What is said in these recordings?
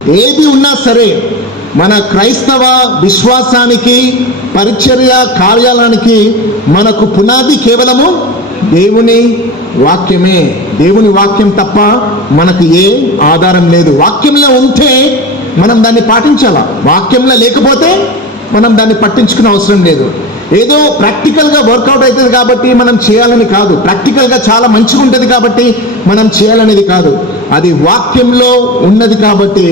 ఏది ఉన్నా సరే మన క్రైస్తవ విశ్వాసానికి, పరిచర్య కార్యాలయానికి మనకు పునాది కేవలము దేవుని వాక్యమే. దేవుని వాక్యం తప్ప మనకు ఏ ఆధారం లేదు. వాక్యంలో ఉంటే మనం దాన్ని పాటించాలా, వాక్యంలో లేకపోతే మనం దాన్ని పట్టించుకునే అవసరం లేదు. ఏదో ప్రాక్టికల్గా వర్కౌట్ అవుతుంది కాబట్టి మనం చేయాలని కాదు, ప్రాక్టికల్గా చాలా మంచిగా ఉంటుంది కాబట్టి మనం చేయాలనేది కాదు. అది వాక్యంలో ఉన్నది కాబట్టి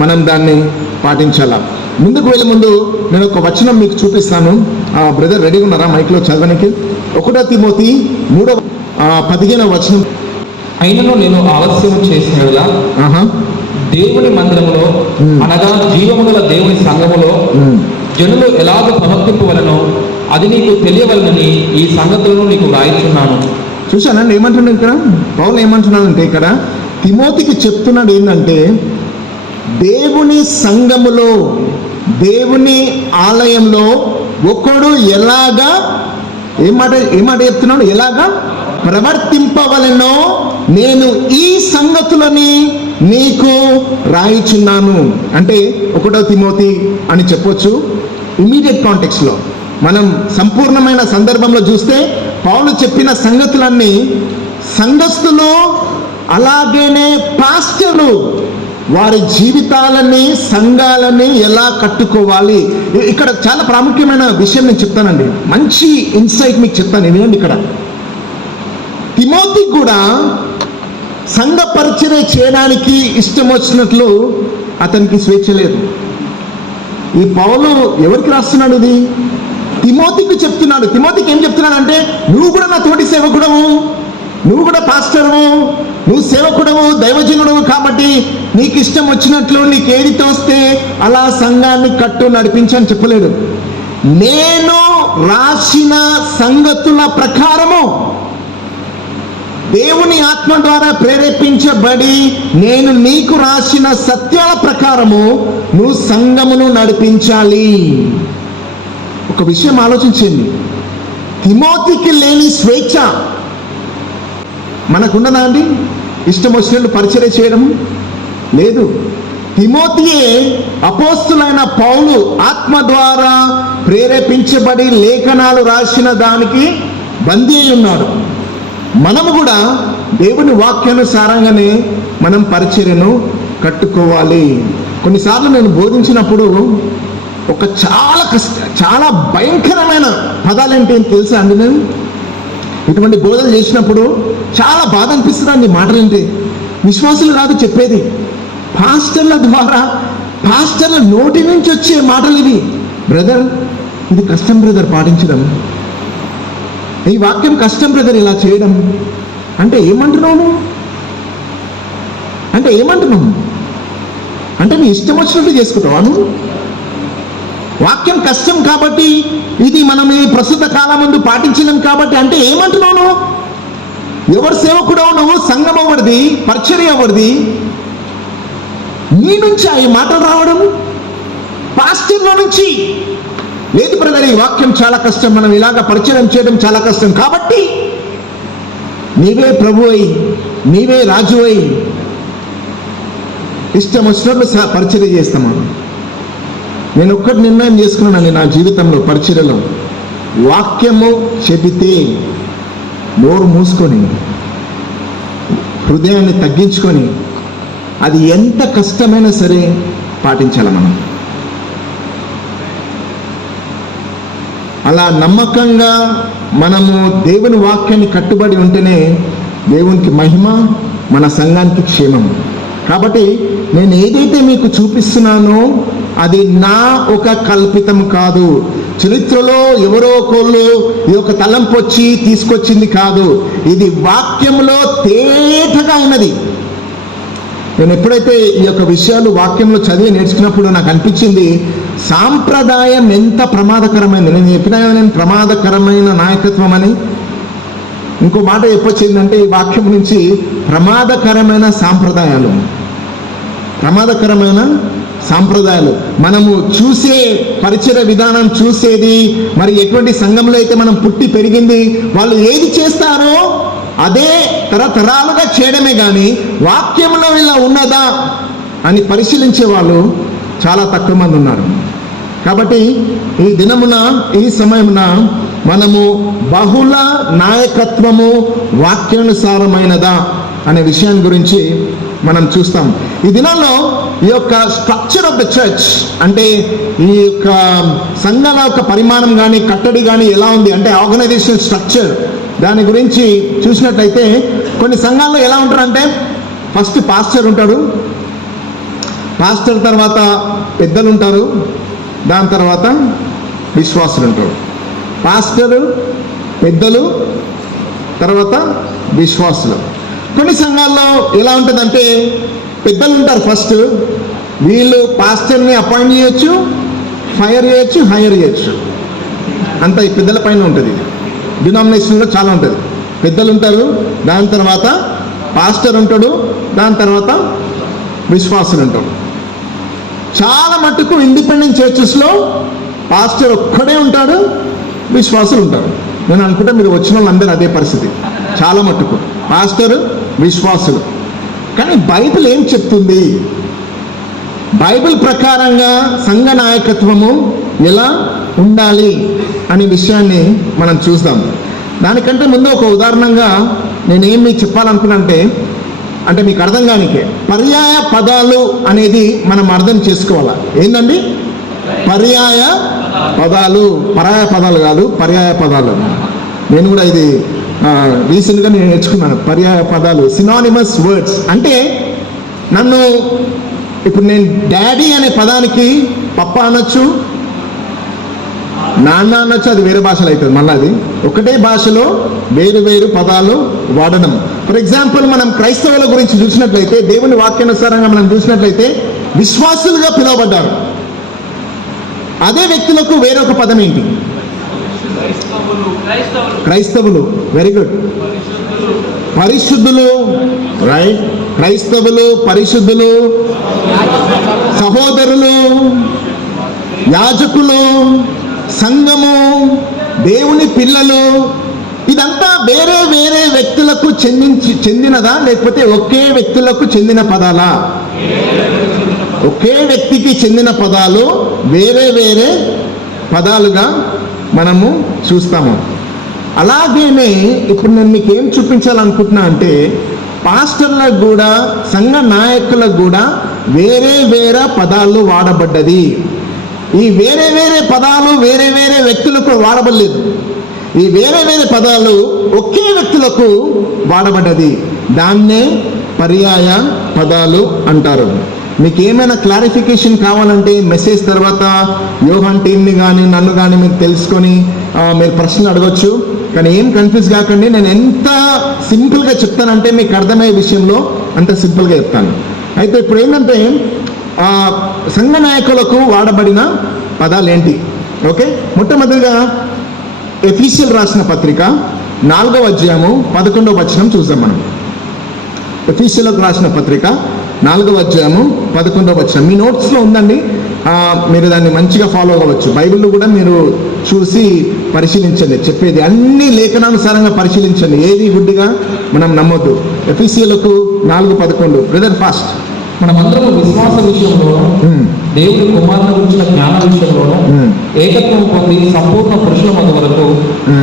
మనం దాన్ని పాటించాలా. ముందుకు వెళ్ళే ముందు నేను ఒక వచనం మీకు చూపిస్తాను. బ్రదర్ రెడీగా ఉన్నారా మైక్లో చదవడానికి? 1 తిమోతి 3:15 వచనం. అయినను నేను ఆలస్యం చేసినలా దేవుని మందిరములో అనగా జీవముగల దేవుని సంఘములో జనులు ఎలాగ ప్రవర్తింపవలనో అది నీకు తెలియవలనని ఈ సంగతులను నీకు వ్రాయిస్తున్నాను. చూశానండి ఏమంటున్నాడు ఇక్కడ పౌలు? ఏమంటున్నాడంటే ఇక్కడ తిమోతికి చెప్తున్నాడు ఏంటంటే, దేవుని సంఘములో, దేవుని ఆలయంలో ఒకడు ఎలాగా ఏమాట చెప్తున్నాడు, ఎలాగా ప్రవర్తింపవలెనో నేను ఈ సంగతులని నీకు రాయిచున్నాను. అంటే 1 తిమోతి అని చెప్పొచ్చు. ఇమీడియట్ కాంటెక్స్లో మనం సంపూర్ణమైన సందర్భంలో చూస్తే పౌలు చెప్పిన సంగతులన్నీ సంఘస్థులు అలాగేనే పాస్టర్లు వారి జీవితాలని, సంఘాలని ఎలా కట్టుకోవాలి. ఇక్కడ చాలా ప్రాముఖ్యమైన విషయం నేను చెప్తానండి, మంచి ఇన్సైట్ మీకు చెప్తాను. వినండి. ఇక్కడ తిమోతి కూడా సంఘ పరిచర్య చేయడానికి ఇష్టం వచ్చినట్లు అతనికి స్వేచ్ఛ లేదు. ఈ పౌలు ఎవరికి రాస్తున్నాడు? ఇది తిమోతికి చెప్తున్నాడు. తిమోతికి ఏం చెప్తున్నాడు అంటే, నువ్వు కూడా నా తోటి సేవకుడవు, నువ్వు కూడా పాస్టర్వు, నువ్వు సేవకుడవు, దైవజనుడవు కాబట్టి నీకు ఇష్టం వచ్చినట్లు నీకు ఏది తోస్తే అలా సంఘాన్ని కట్టు నడిపించని చెప్పలేదు. నేను రాసిన సంగతుల ప్రకారము, దేవుని ఆత్మ ద్వారా ప్రేరేపించబడి నేను నీకు రాసిన సత్యాల ప్రకారము నువ్వు సంఘమును నడిపించాలి. ఒక విషయం ఆలోచించండి, తిమోతికి లేని స్వేచ్ఛ మనకున్నదా అండి? ఇష్టం వచ్చినట్టు పరిచర్య చేయడం లేదు. తిమోతియే అపోస్తులైన పౌలు ఆత్మ ద్వారా ప్రేరేపించబడి లేఖనాలు రాసిన దానికి బందీ అయి ఉన్నాడు. మనము కూడా దేవుని వాక్యానుసారంగానే మనం పరిచర్యను కట్టుకోవాలి. కొన్నిసార్లు నేను బోధించినప్పుడు ఒక చాలా భయంకరమైన పదాలు ఏంటి తెలుసా అండి? నేను ఇటువంటి బోధనలు చేసినప్పుడు చాలా బాధ అనిపిస్తుంది అండి. మాటలు ఏంటి విశ్వాసులు కాదు చెప్పేది, పాస్టర్ల ద్వారా, పాస్టర్ల నోటి నుంచి వచ్చే మాటలు ఇవి. బ్రదర్ ఇది కష్టం బ్రదర్ పాటించడం, ఈ వాక్యం కష్టం బ్రదర్ ఇలా చేయడం. అంటే ఏమంటున్నావు? అంటే ఏమంటున్నావు? అంటే నీ ఇష్టం వచ్చినట్టు చేసుకుంటావా నువ్వు? వాక్యం కష్టం కాబట్టి ఇది మనం ఈ ప్రస్తుత కాలం ముందు పాటించలేం కాబట్టి అంటే ఏమంటున్నావు నువ్వు? ఎవరు సేవకుడవు నువ్వు? సంఘం ఎవరిది? పరిచర్య ఎవరిది? నీ నుంచి ఈ మాటలు రావడం పాస్టర్ల నుంచి. లేదు బ్రదర్ ఈ వాక్యం చాలా కష్టం, మనం ఇలాగ పరిచయం చేయడం చాలా కష్టం కాబట్టి నీవే ప్రభు అయి, నీవే రాజు అయి ఇష్టం వచ్చినట్లు పరిచర్య చేస్తామా? నేను ఒక్కటి నిర్ణయం చేసుకున్నానండి నా జీవితంలో, పరిచర్యలో, వాక్యము చెబితే నోరు మూసుకొని హృదయాన్ని తగ్గించుకొని అది ఎంత కష్టమైనా సరే పాటించాలి మనం. అలా నమ్మకంగా మనము దేవుని వాక్యాన్ని కట్టుబడి ఉంటేనే దేవునికి మహిమ, మన సంఘానికి క్షేమం. కాబట్టి నేను ఏదైతే మీకు చూపిస్తున్నానో అది నా ఒక కల్పితం కాదు, చరిత్రలో ఎవరో ఒకళ్ళు ఈ యొక్క తలంపు వచ్చి తీసుకొచ్చింది కాదు, ఇది వాక్యంలో తేటగా ఉన్నది. నేను ఎప్పుడైతే ఈ యొక్క విషయాలు వాక్యంలో చదివి నేర్చుకున్నప్పుడు నాకు అనిపించింది సాంప్రదాయం ఎంత ప్రమాదకరమైనది. నేను చెప్పినా నేను ప్రమాదకరమైన నాయకత్వం అని. ఇంకో మాట చెప్పొచ్చిందంటే ఈ వాక్యం నుంచి ప్రమాదకరమైన సాంప్రదాయాలు, ప్రమాదకరమైన సాంప్రదాయాలు, మనము చూసే పరిచయ విధానం చూసేది, మరి ఎటువంటి సంఘంలో అయితే మనం పుట్టి పెరిగింది వాళ్ళు ఏది చేస్తారో అదే తరతరాలుగా చేయడమే కానీ వాక్యంలో ఇలా ఉన్నదా అని పరిశీలించే వాళ్ళు చాలా తక్కువ మంది ఉన్నారు. కాబట్టి ఈ దినమున, ఈ సమయమున మనము బహుళ నాయకత్వము వాక్యానుసారమైనదా అనే విషయాన్ని గురించి మనం చూస్తాం. ఈ దినాల్లో ఈ యొక్క స్ట్రక్చర్ ఆఫ్ ద చర్చ్, అంటే ఈ యొక్క సంఘాల యొక్క పరిమాణం కానీ కట్టడి కానీ ఎలా ఉంది అంటే ఆర్గనైజేషన్ స్ట్రక్చర్, దాని గురించి చూసినట్లయితే కొన్ని సంఘాల్లో ఎలా ఉంటారంటే ఫస్ట్ పాస్టర్ ఉంటాడు, పాస్టర్ తర్వాత పెద్దలు ఉంటారు, దాని తర్వాత విశ్వాసులు ఉంటారు. పాస్టరు, పెద్దలు, తర్వాత విశ్వాసులు. కొన్ని సంఘాల్లో ఎలా ఉంటుందంటే పెద్దలు ఉంటారు ఫస్ట్, వీళ్ళు పాస్టర్ని అపాయింట్ చేయొచ్చు, ఫైర్ చేయొచ్చు, హైర్ చేయొచ్చు, అంత ఈ పెద్దల పైన ఉంటుంది. డినామినేషన్లో చాలా ఉంటుంది. పెద్దలు ఉంటారు, దాని తర్వాత పాస్టర్ ఉంటాడు, దాని తర్వాత విశ్వాసులు ఉంటారు. చాలా మట్టుకు ఇండిపెండెంట్ చర్చెస్లో పాస్టర్ ఒక్కడే ఉంటాడు, విశ్వాసులు ఉంటారు. నేను అనుకుంటా మీరు వచ్చిన వాళ్ళందరూ అదే పరిస్థితి, చాలా మట్టుకు పాస్టర్, విశ్వాసులు. కానీ బైబిల్ ఏం చెప్తుంది? బైబిల్ ప్రకారంగా సంఘ నాయకత్వము ఎలా ఉండాలి అనే విషయాన్ని మనం చూద్దాం. దానికంటే ముందు ఒక ఉదాహరణగా నేనేం మీకు చెప్పాలనుకున్నానంటే, అంటే మీకు అర్థం కానికే పర్యాయ పదాలు అనేది మనం అర్థం చేసుకోవాలా. ఏంటండి పర్యాయ పదాలు? పరాయ పదాలు కాదు, పర్యాయ పదాలు. నేను కూడా ఇది రీసెంట్గా నేను నేర్చుకున్నాను. పర్యాయ పదాలు, సినానిమస్ వర్డ్స్. అంటే నన్ను ఇప్పుడు నేను డాడీ అనే పదానికి పప్ప అనొచ్చు, నాన్న అనొచ్చు, అది వేరే భాషలో అవుతుంది. మళ్ళీ అది ఒకటే భాషలో వేరు వేరు పదాలు వాడడం. ఫర్ ఎగ్జాంపుల్ మనం క్రైస్తవుల గురించి చూసినట్లయితే, దేవుని వాక్యానుసారంగా మనం చూసినట్లయితే విశ్వాసులుగా పిలువబడ్డారు. అదే వ్యక్తులకు వేరొక పదం ఏంటి? క్రైస్తవులు. Very good. పరిశుద్ధులు, రైట్. క్రైస్తవులు, పరిశుద్ధులు, సహోదరులు, యాజకులు, సంఘము, దేవుని పిల్లలు, ఇదంతా వేరే వేరే వ్యక్తులకు చెందినదా, లేకపోతే ఒకే వ్యక్తులకు చెందిన పదాలా? ఒకే వ్యక్తికి చెందిన పదాలు వేరే వేరే పదాలుగా మనము చూస్తాము. అలాగేనే ఇప్పుడు నేను మీకు ఏం చూపించాలనుకుంటున్నా అంటే, పాస్టర్లకు కూడా సంఘ నాయకులకు కూడా వేరే వేరే పదాలు వాడబడ్డది. ఈ వేరే వేరే పదాలు వేరే వేరే వ్యక్తులకు వాడబడలేదు. ఈ వేరే వేరే పదాలు ఒకే వ్యక్తులకు వాడబడ్డది. దాన్నే పర్యాయ పదాలు అంటారు. మీకు ఏమైనా క్లారిఫికేషన్ కావాలంటే మెసేజ్ తర్వాత యోహాన్ టీమ్ని కానీ నన్ను కానీ మీరు తెలుసుకొని మీరు ప్రశ్నలు అడగచ్చు. కానీ ఏం కన్ఫ్యూజ్ కాకండి. నేను ఎంత సింపుల్గా చెప్తానంటే మీకు అర్థమయ్యే విషయంలో అంత సింపుల్గా చెప్తాను. అయితే ఇప్పుడు ఏంటంటే సంఘ నాయకులకు వాడబడిన పదాలు ఏంటి? ఓకే, మొట్టమొదటిగా ఎఫీషియల్ రాసిన పత్రిక 4వ అధ్యాయము 11వ వచనం చూద్దాం మనం. ఎఫీషియల్కు రాసిన పత్రిక 4వ అధ్యాయము 11వ వచనం మీ నోట్స్లో ఉందండి. మీరు దాన్ని మంచిగా ఫాలో అవ్వచ్చు. బైబిల్లో కూడా మీరు చూసి పరిశీలించండి. చెప్పేది అన్ని లేఖనానుసారంగా పరిశీలించండి, ఏది గుడ్డిగా మనం నమ్మొద్దు. ఎఫీషియల్కు 4:11. Brother fast. మనమందరము విశ్వాస విషయంలోనూ దేవుని కుమారుని గురించిన జ్ఞాన విషయంలోనూ ఏకత్వం పొంది సంపూర్ణ పురుషుల మధ్య వరకు,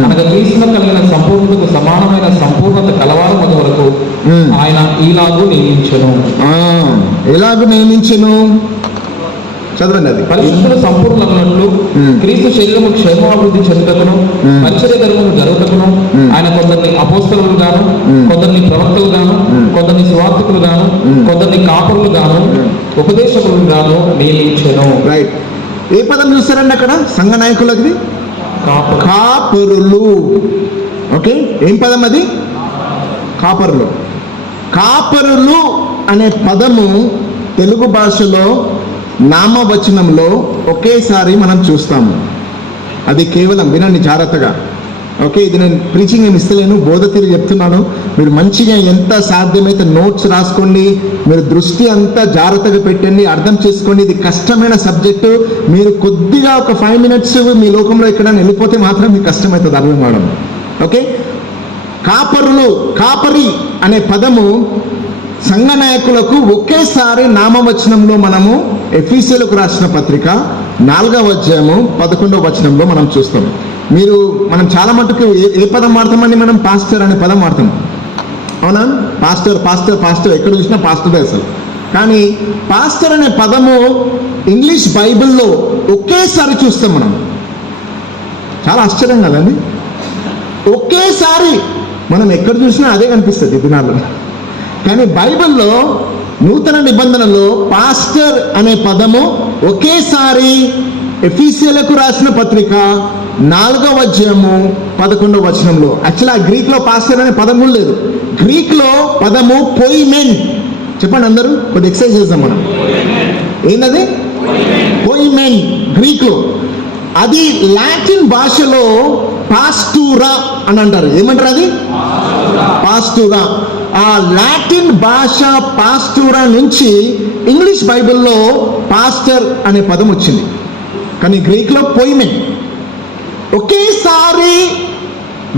అనగా క్రీస్తులో కలిగిన సంపూర్ణతకు సమానమైన సంపూర్ణత కలవారు మధ్య వరకు ఆయన ఈలాగు నియమించెను. ఎలాగూ నియమించెను? చదవండి. అది పరిశుద్ధులు సంపూర్ణమైనట్లు క్రీస్తు శరీరము క్షేమాభివృద్ధి చెందుటకును పరిచర్య ధర్మము జరుగుటకును ఆయన కొందరిని అపోస్తలులు గాను, కొందరిని ప్రవక్తలు గాను, కొందరిని సువార్తికులు గాను, కొందరిని కాపరులు గాను, ఉపదేశకులు గాను నియమించెను. రైట్. ఏ పదం చూస్తారండి అక్కడ సంఘ నాయకులకి? కాపరులు. ఓకే, ఏం పదం అది? కాపరులు. కాపరులు అనే పదము తెలుగు భాషలో నామవచనంలో ఒకేసారి మనం చూస్తాము. అది కేవలం వినండి జాగ్రత్తగా. ఓకే, ఇది నేను ప్రీచింగ్ ఏమి ఇస్తలేను, బోధ తీరు చెప్తున్నాను. మీరు మంచిగా ఎంత సాధ్యమైతే నోట్స్ రాసుకోండి. మీరు దృష్టి అంతా జాగ్రత్తగా పెట్టండి, అర్థం చేసుకోండి. ఇది కష్టమైన సబ్జెక్టు. మీరు కొద్దిగా ఒక 5 minutes మీ లోకంలో ఎక్కడైనా వెళ్ళిపోతే మాత్రం మీకు కష్టమవుతుంది అర్థం కావడం. ఓకే, కాపరులు, కాపరి అనే పదము సంఘ నాయకులకు ఒకేసారి నామవచనంలో మనము ఎఫీసీయులకు రాసిన పత్రిక 4వ అధ్యాయము 11వ వచనంలో మనం చూస్తాం. మనం చాలా మటుకు ఏ పదం వాడతామండి? మనం పాస్టర్ అనే పదం వాడతాం, అవునా? పాస్టర్ పాస్టర్ పాస్టర్, ఎక్కడ చూసినా పాస్టరే అసలు. కానీ పాస్టర్ అనే పదము ఇంగ్లీష్ బైబిల్లో ఒకేసారి చూస్తాం మనం. చాలా ఆశ్చర్యం కదండి, ఒకేసారి మనం ఎక్కడ చూసినా అదే కనిపిస్తుంది ఈ దినాల్లో. కానీ బైబిల్లో నూతన నిబంధనలో పాస్టర్ అనే పదము ఒకేసారి ఎఫీసీయులకు రాసిన పత్రిక 4వ అధ్యాయము 11వ వచనంలో. యాక్చువల్లీ ఆ గ్రీక్లో పాస్టర్ అనే పదం కూడా లేదు. గ్రీక్లో పదము పోయిమెన్. చెప్పండి అందరూ, కొద్ది ఎక్సర్సైజ్ చేద్దాం మనం. ఏంటది? పోయిమెన్ గ్రీక్లో. అది లాటిన్ భాషలో పాస్టూరా అని అంటారు. ఏమంటారు అది? పాస్టూరా. ఆ లాటిన్ భాష పాస్టూరా నుంచి ఇంగ్లీష్ బైబిల్లో పాస్టర్ అనే పదం వచ్చింది. కానీ గ్రీక్లో పోయిమెన్. ఒకేసారి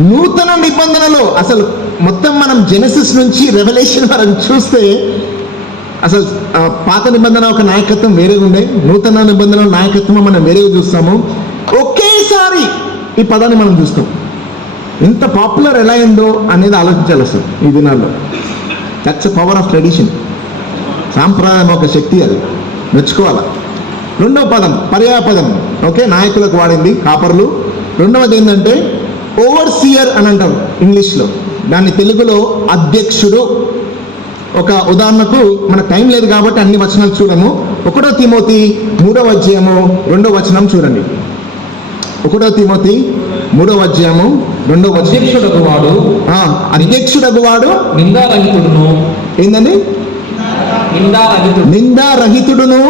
నూతన నిబంధనలో అసలు మొత్తం మనం జెనసిస్ నుంచి రెవల్యూషన్ వరకు చూస్తే అసలు పాత నిబంధన ఒక నాయకత్వం వేరేగా ఉండే, నూతన నిబంధన నాయకత్వం మనం వేరేగా చూస్తాము. ఒకేసారి ఈ పదాన్ని మనం చూస్తాం. ఇంత పాపులర్ ఎలా అయిందో అనేది ఆలోచించాలి అసలు ఈ దినాల్లో. That's power of tradition. సాంప్రదాయం ఒక శక్తి, అది మెచ్చుకోవాలి. 2వ పదం పర్యాయ పదం, ఓకే, నాయకులకు వాడింది కాపర్లు. 2వది ఏంటంటే ఓవర్సియర్ అని అంటారు ఇంగ్లీష్లో. దాన్ని తెలుగులో అధ్యక్షుడు. ఒక ఉదాహరణకు, మన టైం లేదు కాబట్టి అన్ని వచనాలు చూడము. 1 తిమోతి 3వ అధ్యాయము 2వ వచనం చూడండి. 1 తిమోతి 3వ అధ్యాయము 2వ వచనం. అధ్యక్షుడగు వాడు నిందారహితుడును. ఏందండి? నిందారహితుడును,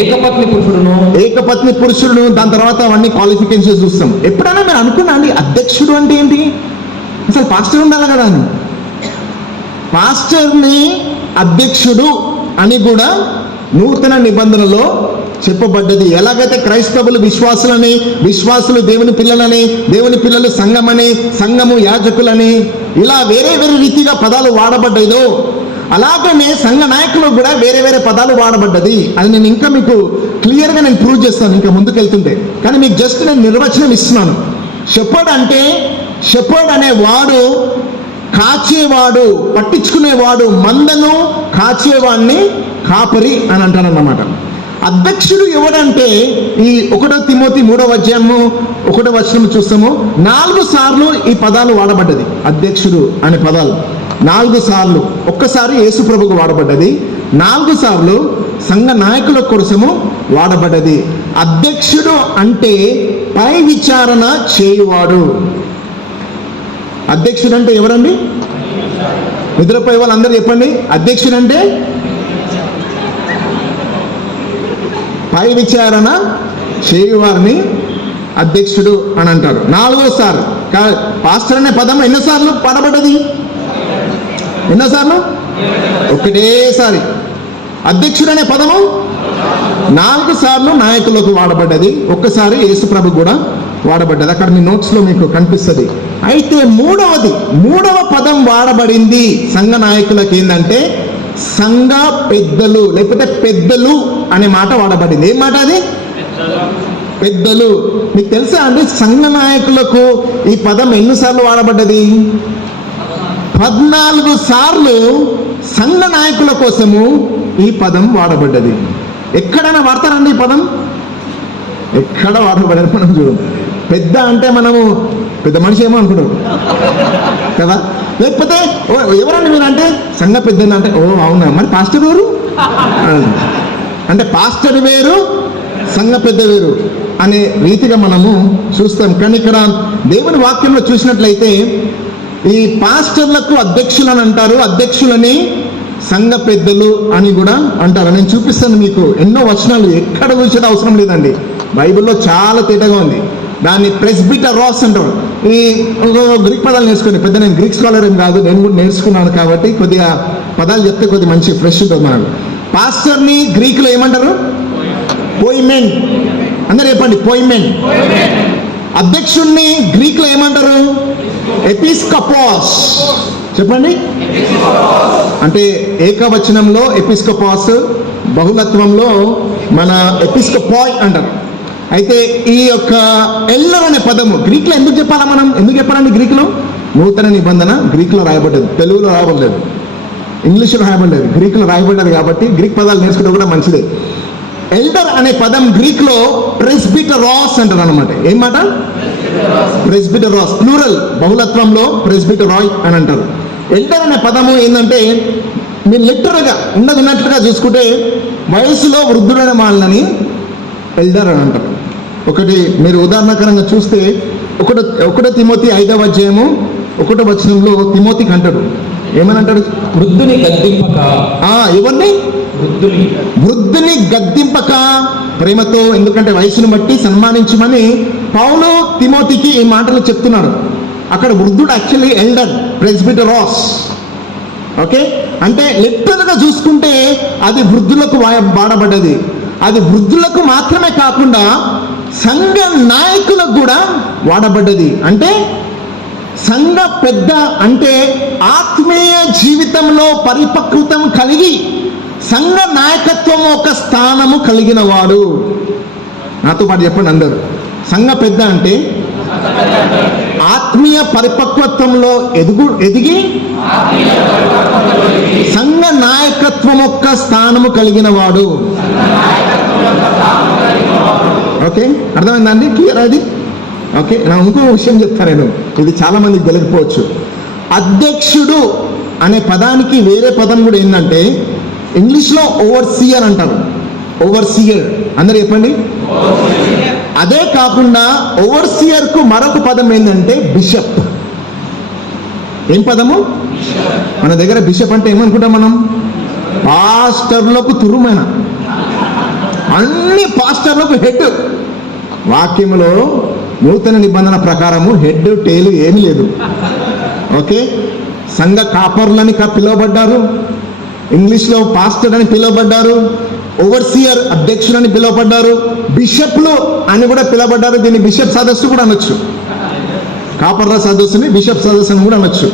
ఏకపత్ని పురుషుడును. దాని తర్వాత అవన్నీ క్వాలిఫికేషన్స్ చూస్తాం. ఎప్పుడైనా మీరు అనుకున్నా అండి అధ్యక్షుడు అంటే ఏంటి? అసలు పాస్టర్ ఉండాలి కదా అని. పాస్టర్ని అధ్యక్షుడు అని కూడా నూతన నిబంధనలో చెప్పబడ్డది. ఎలాగైతే క్రైస్తవులు విశ్వాసులు దేవుని పిల్లలని, దేవుని పిల్లలు సంఘమని, సంఘము యాజకులని, ఇలా వేరే వేరే రీతిగా పదాలు వాడబడ్డాయిదో అలాగనే సంఘ నాయకులు కూడా వేరే వేరే పదాలు వాడబడ్డది. అది నేను ఇంకా మీకు క్లియర్గా ప్రూవ్ చేస్తాను ఇంకా ముందుకు వెళ్తుంటే. కానీ మీకు జస్ట్ నేను నిర్వచనం ఇస్తున్నాను. షెపర్డ్ అంటే, షెపర్డ్ అనేవాడు కాచేవాడు, పట్టించుకునేవాడు, మందను కాచేవాడిని కాపరి అని అంటారన్నమాట. అధ్యక్షుడు ఎవడంటే ఈ 1 తిమోతి 3వ అధ్యాయము 1వ వచనం చూస్తాము. 4 సార్లు ఈ పదాలు వాడబడ్డది. అధ్యక్షుడు అనే పదాలు 4 సార్లు. ఒక్కసారి యేసు ప్రభుకు వాడబడ్డది. 4 సార్లు సంఘ నాయకుల కోసము వాడబడ్డది. అధ్యక్షుడు అంటే పై విచారణ చేయువాడు. అధ్యక్షుడు అంటే ఎవరండి? నిద్రపోయే వాళ్ళందరూ చెప్పండి. అధ్యక్షుడు అంటే పై విచారణ చేయువారిని అధ్యక్షుడు అని అంటారు. 4వ సారి. పాస్టర్ అనే పదం ఎన్నోసార్లు వాడబడ్డది? ఎన్నోసార్లు? ఒకటేసారి. అధ్యక్షుడు అనే పదము 4 సార్లు నాయకులకు వాడబడ్డది. ఒక్కసారి యేసు ప్రభు కూడా వాడబడ్డది. అక్కడ మీ నోట్స్లో మీకు కనిపిస్తుంది. అయితే మూడవ పదం వాడబడింది సంఘ నాయకులకు ఏంటంటే సంఘ పెద్దలు, లేకపోతే పెద్దలు అనే మాట వాడబడింది. ఏం మాట అది? పెద్దలు. మీకు తెలుసా అండి సంఘ నాయకులకు ఈ పదం ఎన్నిసార్లు వాడబడ్డది? 14 సార్లు సంఘ నాయకుల కోసము ఈ పదం వాడబడ్డది. ఎక్కడైనా వాడతారండి ఈ పదం? ఎక్కడ వాడబడ్డది మనం చూడం. పెద్ద అంటే మనము పెద్ద మనిషి ఏమో అనుకుంటాం కదా. లేకపోతే ఎవరండి మీరు అంటే సంఘ పెద్ద అంటే ఓ అవునా, మరి పాస్టర్ వేరు అంటే పాస్టర్ వేరు, సంఘ పెద్ద వేరు అనే రీతిగా మనము చూస్తాం. కానీ ఇక్కడ దేవుని వాక్యంలో చూసినట్లయితే ఈ పాస్టర్లకు అధ్యక్షులని అంటారు, అధ్యక్షులని సంఘ పెద్దలు అని కూడా అంటారు. నేను చూపిస్తాను మీకు ఎన్నో వచనాలు. ఎక్కడ చూసేది అవసరం లేదండి, బైబిల్లో చాలా తేటగా ఉంది. దాన్ని ప్రెస్బిటరోస్ అంటారు. ఈ గ్రీక్ పదాలు నేర్చుకోండి. పెద్ద నేను గ్రీక్ స్కాలర్ ఏం కాదు, నేను కూడా నేర్చుకున్నాను కాబట్టి కొద్దిగా పదాలు చెప్తే కొద్దిగా మంచి ఫ్రెష్ ఉంటుంది మనకు. పాస్టర్ని గ్రీకులో ఏమంటారు? పోయిమెన్. అందరు చెప్పండి, పోయిమెన్. అధ్యక్షుడిని గ్రీకులో ఏమంటారు? ఎపిస్కోపోస్. చెప్పండి. అంటే ఏకవచనంలో ఎపిస్కోపోస్, బహుళత్వంలో మన ఎపిస్కోపాయ్ అంటారు. అయితే ఈ యొక్క ఎల్లర్ అనే పదము గ్రీక్లో ఎందుకు చెప్పాలా మనం? ఎందుకు చెప్పాలండి గ్రీకులో? నూతన నిబంధన గ్రీకులో రాయబడ్డది, తెలుగులో రాయబడలేదు, ఇంగ్లీష్లో రాయబడలేదు, గ్రీకులో రాయబడ్డది. కాబట్టి గ్రీక్ పదాలు నేర్చుకుంటే కూడా మంచిదే. ఎల్డర్ అనే పదం గ్రీక్లో ప్రెస్బిటరాస్ అంటారు అనమాట. ఏం మాట? ప్రెస్బిటరాస్, ప్లూరల్, బహుళత్వంలో ప్రెస్బిటరాయ్ అని అంటారు. ఎల్డర్ అనే పదము ఏంటంటే, మీరు లిటరల్గా ఉన్నట్టుగా చూసుకుంటే వయసులో వృద్ధులైన వాళ్ళని ఎల్డర్ అని అంటారు. ఒకటి మీరు ఉదాహరణకరంగా చూస్తే ఒకటో తిమోతి 5వ అధ్యాయము 1వ వచనంలో తిమోతికి అంటాడు, ఏమని అంటాడు? వృద్ధుని గద్దింపక. ఎవరిని? వృద్ధుని గద్దింపక ప్రేమతో, ఎందుకంటే వయసును బట్టి సన్మానించమని పౌలు తిమోతికి ఈ మాటలు చెప్తున్నాడు. అక్కడ వృద్ధుడు యాక్చువల్లీ ఎల్డర్, ప్రెస్బిటరాస్. ఓకే, అంటే లిటరల్గా చూసుకుంటే అది వృద్ధులకు వాడబడ్డది. అది వృద్ధులకు మాత్రమే కాకుండా సంఘ నాయకులకు కూడా వాడబడ్డది. అంటే సంఘ పెద్ద అంటే ఆత్మీయ జీవితంలో పరిపక్వతం కలిగి సంఘ నాయకత్వం ఒక స్థానము కలిగిన వాడు. నాతో పాటు చెప్పండి అందరూ. సంఘ పెద్ద అంటే ఆత్మీయ పరిపక్వత్వంలో ఎదిగి సంఘ నాయకత్వం యొక్క స్థానము కలిగిన వాడు. ఓకే, అర్థమైందండి? క్లియర్ అది? ఓకే, నా ఇంకో విషయం చెప్తాను నేను, ఇది చాలా మందికి తెలియకపోవచ్చు. అధ్యక్షుడు అనే పదానికి వేరే పదం కూడా ఏంటంటే, ఇంగ్లీష్లో ఓవర్సీయర్ అంటారు. ఓవర్సీయర్ అందరూ చెప్పండి. అదే కాకుండా ఓవర్సీయర్ కు మరొక పదం ఏంటంటే బిషప్. ఏం పదము? మన దగ్గర బిషప్ అంటే ఏమనుకుంటాం మనం? పాస్టర్లకు తురుమైన, అన్ని పాస్టర్లకు హెడ్. వాక్యములో నూతన నిబంధన ప్రకారము హెడ్ టేలు ఏమీ లేదు. ఓకే, సంఘ కాపర్లని పిలువబడ్డారు, ఇంగ్లీష్లో పాస్టర్ అని పిలువబడ్డారు, ఓవర్సియర్ అధ్యక్షుడు అని పిలువబడ్డారు, బిషప్లు అని కూడా పిలువబడ్డారు. దీన్ని బిషప్ సదస్సు కూడా అనొచ్చు, కాపర్ల సదస్సుని బిషప్ సదస్సు అని కూడా అనొచ్చు.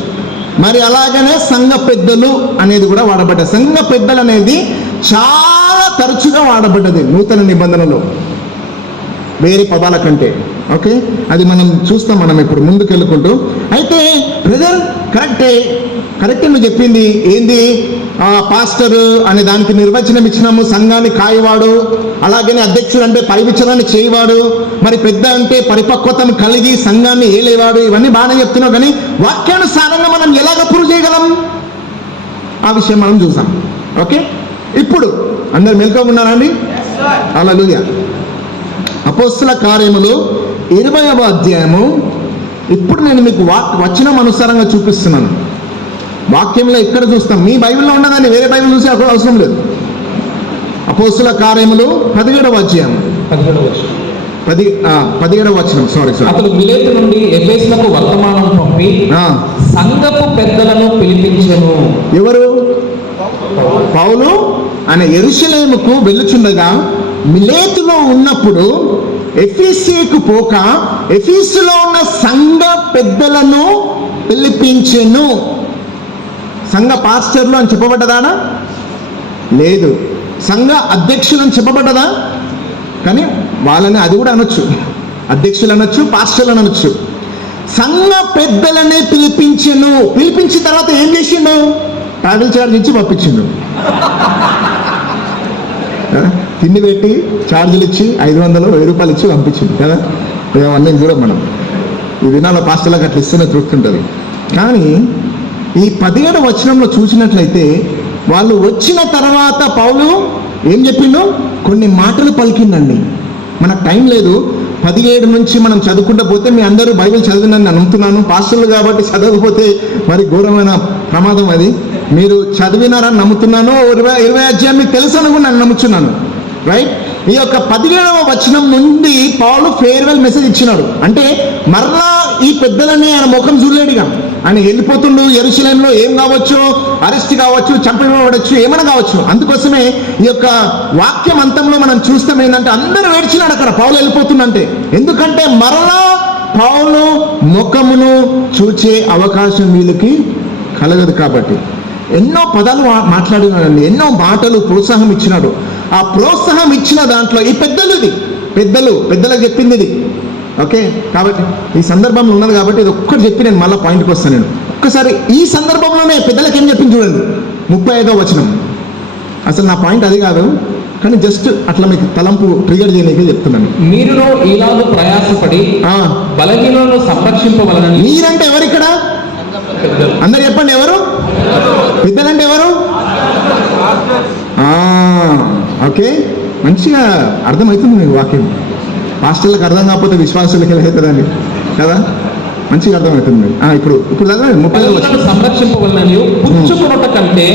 మరి అలాగనే సంఘ పెద్దలు అనేది కూడా వాడబడ్డది. సంఘ పెద్దలు అనేది చాలా తరచుగా వాడబడ్డది నూతన నిబంధనలో వేరే పదాల కంటే. ఓకే, అది మనం చూస్తాం మనం ఇప్పుడు ముందుకెళ్ళుకుంటూ. అయితే బ్రదర్ కరెక్టే నువ్వు చెప్పింది. ఏంది? పాస్టర్ అనే దానికి నిర్వచనం ఇచ్చినాము. సంఘాన్ని కాయవాడు, అలాగనే అధ్యక్షుడు అంటే పరివిచనాన్ని చేయవాడు, మరి పెద్ద అంటే పరిపక్వతను కలిగి సంఘాన్ని ఏలేవాడు. ఇవన్నీ బాగానే చెప్తున్నావు, కానీ వాక్యానుసారంగా మనం ఎలాగ ప్రూవ్ చేయగలం? ఆ విషయం మనం చూసాం. ఓకే, ఇప్పుడు అందరు మెలకువగా ఉన్నారండి? హల్లెలూయా. అపోస్తల కార్యములు 20వ అధ్యాయము. ఇప్పుడు నేను మీకు వచనం అనుసారంగా చూపిస్తున్నాను. వాక్యంలో ఎక్కడ చూస్తాం? మీ బైబిల్లో ఉన్నదాన్ని వేరే బైబిల్ చూసే అవసరం లేదు. అపోస్తల కార్యములు 17వ అధ్యాయం 17వ వచనం. సారీ. అతడు మిలేతు నుండి ఎఫెసునకు వర్తమానం పంపి సంఘపు పెద్దలను పిలిపించెను. ఎవరు? పౌలు ఆయన యెరూషలేముకు వెళ్ళుచుండగా మిలేతులో ఉన్నప్పుడు ఎఫెసీకు పోక ఎఫెసులో ఉన్న సంఘ పెద్దలను పిలిపించెను. సంఘ పాస్టర్లు అని చెప్పబడ్డదా? లేదు. సంఘ అధ్యక్షులు అని చెప్పబడ్డదా? కానీ వాళ్ళని అది కూడా అనొచ్చు, అధ్యక్షులు అనొచ్చు, పాస్టర్లు అనొచ్చు. సంఘ పెద్దలనే పిలిపించెను. పిలిపించిన తర్వాత ఏం చేసిండు? ట్రావెల్ ఛార్జ్ ఇచ్చి పంపించిండు. తిండి పెట్టి ఛార్జీలు ఇచ్చి 500 1000 రూపాయలు ఇచ్చి పంపించింది కదా. అవన్నీ చూడం మనం. ఈ దినాల్లో పాస్టర్లకు అట్లా ఇస్తేనే తృప్తి ఉంటుంది. కానీ ఈ 17వ వచనంలో చూసినట్లయితే వాళ్ళు వచ్చిన తర్వాత పౌలు ఏం చెప్పిండు? కొన్ని మాటలు పలికిందండి. మనకు టైం లేదు. 17 నుంచి మనం చదువుకుంటూ పోతే మీ అందరూ బైబిల్ చదివినని నేను నమ్ముతున్నాను. పాస్టర్లు కాబట్టి చదవకపోతే మరి ఘోరమైన ప్రమాదం అది. మీరు చదివినారని నమ్ముతున్నాను. 20 అధ్యాయం మీకు తెలుసు అని కూడా నేను నమ్ముతున్నాను. రైట్. ఈ యొక్క 17వ వచనం నుండి పౌలు ఫేర్వెల్ మెసేజ్ ఇచ్చినాడు. అంటే మరలా ఈ పెద్దలని ఆయన ముఖం చూడలేడుగా. ఆయన వెళ్ళిపోతుండు యెరూషలేములో. ఏం కావచ్చు? అరెస్ట్ కావచ్చు, చంపబడవచ్చు, ఏమైనా కావచ్చు. అందుకోసమే ఈ యొక్క వాక్యం అంతంలో మనం చూస్తాం ఏంటంటే అందరూ ఏడ్చినాడు అక్కడ పౌలు వెళ్ళిపోతుందంటే. ఎందుకంటే మరలా పౌలు ముఖమును చూచే అవకాశం వీళ్ళకి కలగదు కాబట్టి ఎన్నో పదాలు మాట్లాడినాడండి, ఎన్నో మాటలు ప్రోత్సాహం ఇచ్చినాడు. ఆ ప్రోత్సాహం ఇచ్చిన దాంట్లో ఈ పెద్దలకు చెప్పింది ఇది. ఓకే, కాబట్టి ఈ సందర్భంలో ఉన్నది కాబట్టి ఇది ఒక్కటి చెప్పి నేను మళ్ళీ పాయింట్కి వస్తాను. నేను ఒక్కసారి ఈ సందర్భంలోనే పెద్దలకు ఏం చెప్పింది చూడండి, 35వ వచనం. అసలు నా పాయింట్ అది కాదు, కానీ జస్ట్ అట్లా మీకు తలంపు ట్రిగర్ చేయడానికి చెప్తున్నాను. మీరును ఇలాగ ప్రయాసపడి బలహీనులను సంరక్షింపవలనని. మీరంటే ఎవరు ఇక్కడ? అందరు చెప్పండి, ఎవరు పెద్దలంటే ఎవరు? ఓకే, మంచిగా అర్థమవుతుంది మీకు వాక్యం. పాస్టర్లకు అర్థం కాకపోతే విశ్వాసులకి అవుతుందండి కదా, మంచిగా అర్థమవుతుంది. ఇప్పుడు చదవండి 30వ. సంరక్షింపవలనని పుచ్చుకొనుట కంటే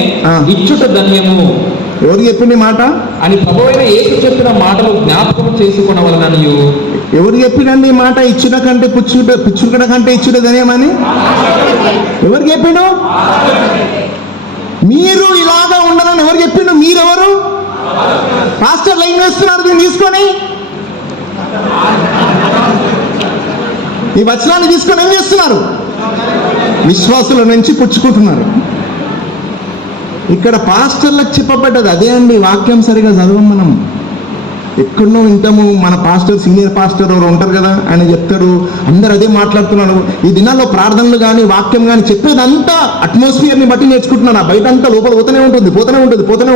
ఇచ్చుట ధన్యము. ఎవరు చెప్పింది మాట అని ప్రభువైన యేసు చెప్పిన మాటలు జ్ఞాపకం చేసుకొనవలనని. ఎవరు చెప్పినండి ఈ మాట? ఇచ్చుట కంటే పుచ్చుకుట కంటే ఇచ్చుట ధన్యమని ఎవరు చెప్పిండు? మీరు ఇలాగా ఉండాలని ఎవరు చెప్పిండు? మీరెవరు? పాస్టర్లు ఏం చేస్తున్నారు దీన్ని తీసుకొని? ఈ వచనాన్ని తీసుకొని ఏం చేస్తున్నారు? విశ్వాసుల నుంచి పుచ్చుకుంటున్నారు. ఇక్కడ పాస్టర్లకు చెప్పబడ్డది అదే అండి. వాక్యం సరిగా చదవం మనం. ఎక్కడనో వింటాము, మన పాస్టర్, సీనియర్ పాస్టర్ ఎవరు ఉంటారు కదా, ఆయన చెప్తాడు, అందరు అదే మాట్లాడుతున్నారు. ఈ దినాల్లో ప్రార్థనలు కానీ వాక్యం కానీ చెప్పేదంతా అట్మాస్ఫియర్ని బట్టి నేర్చుకుంటున్నాను. బయట అంతా లోపల పోతూనే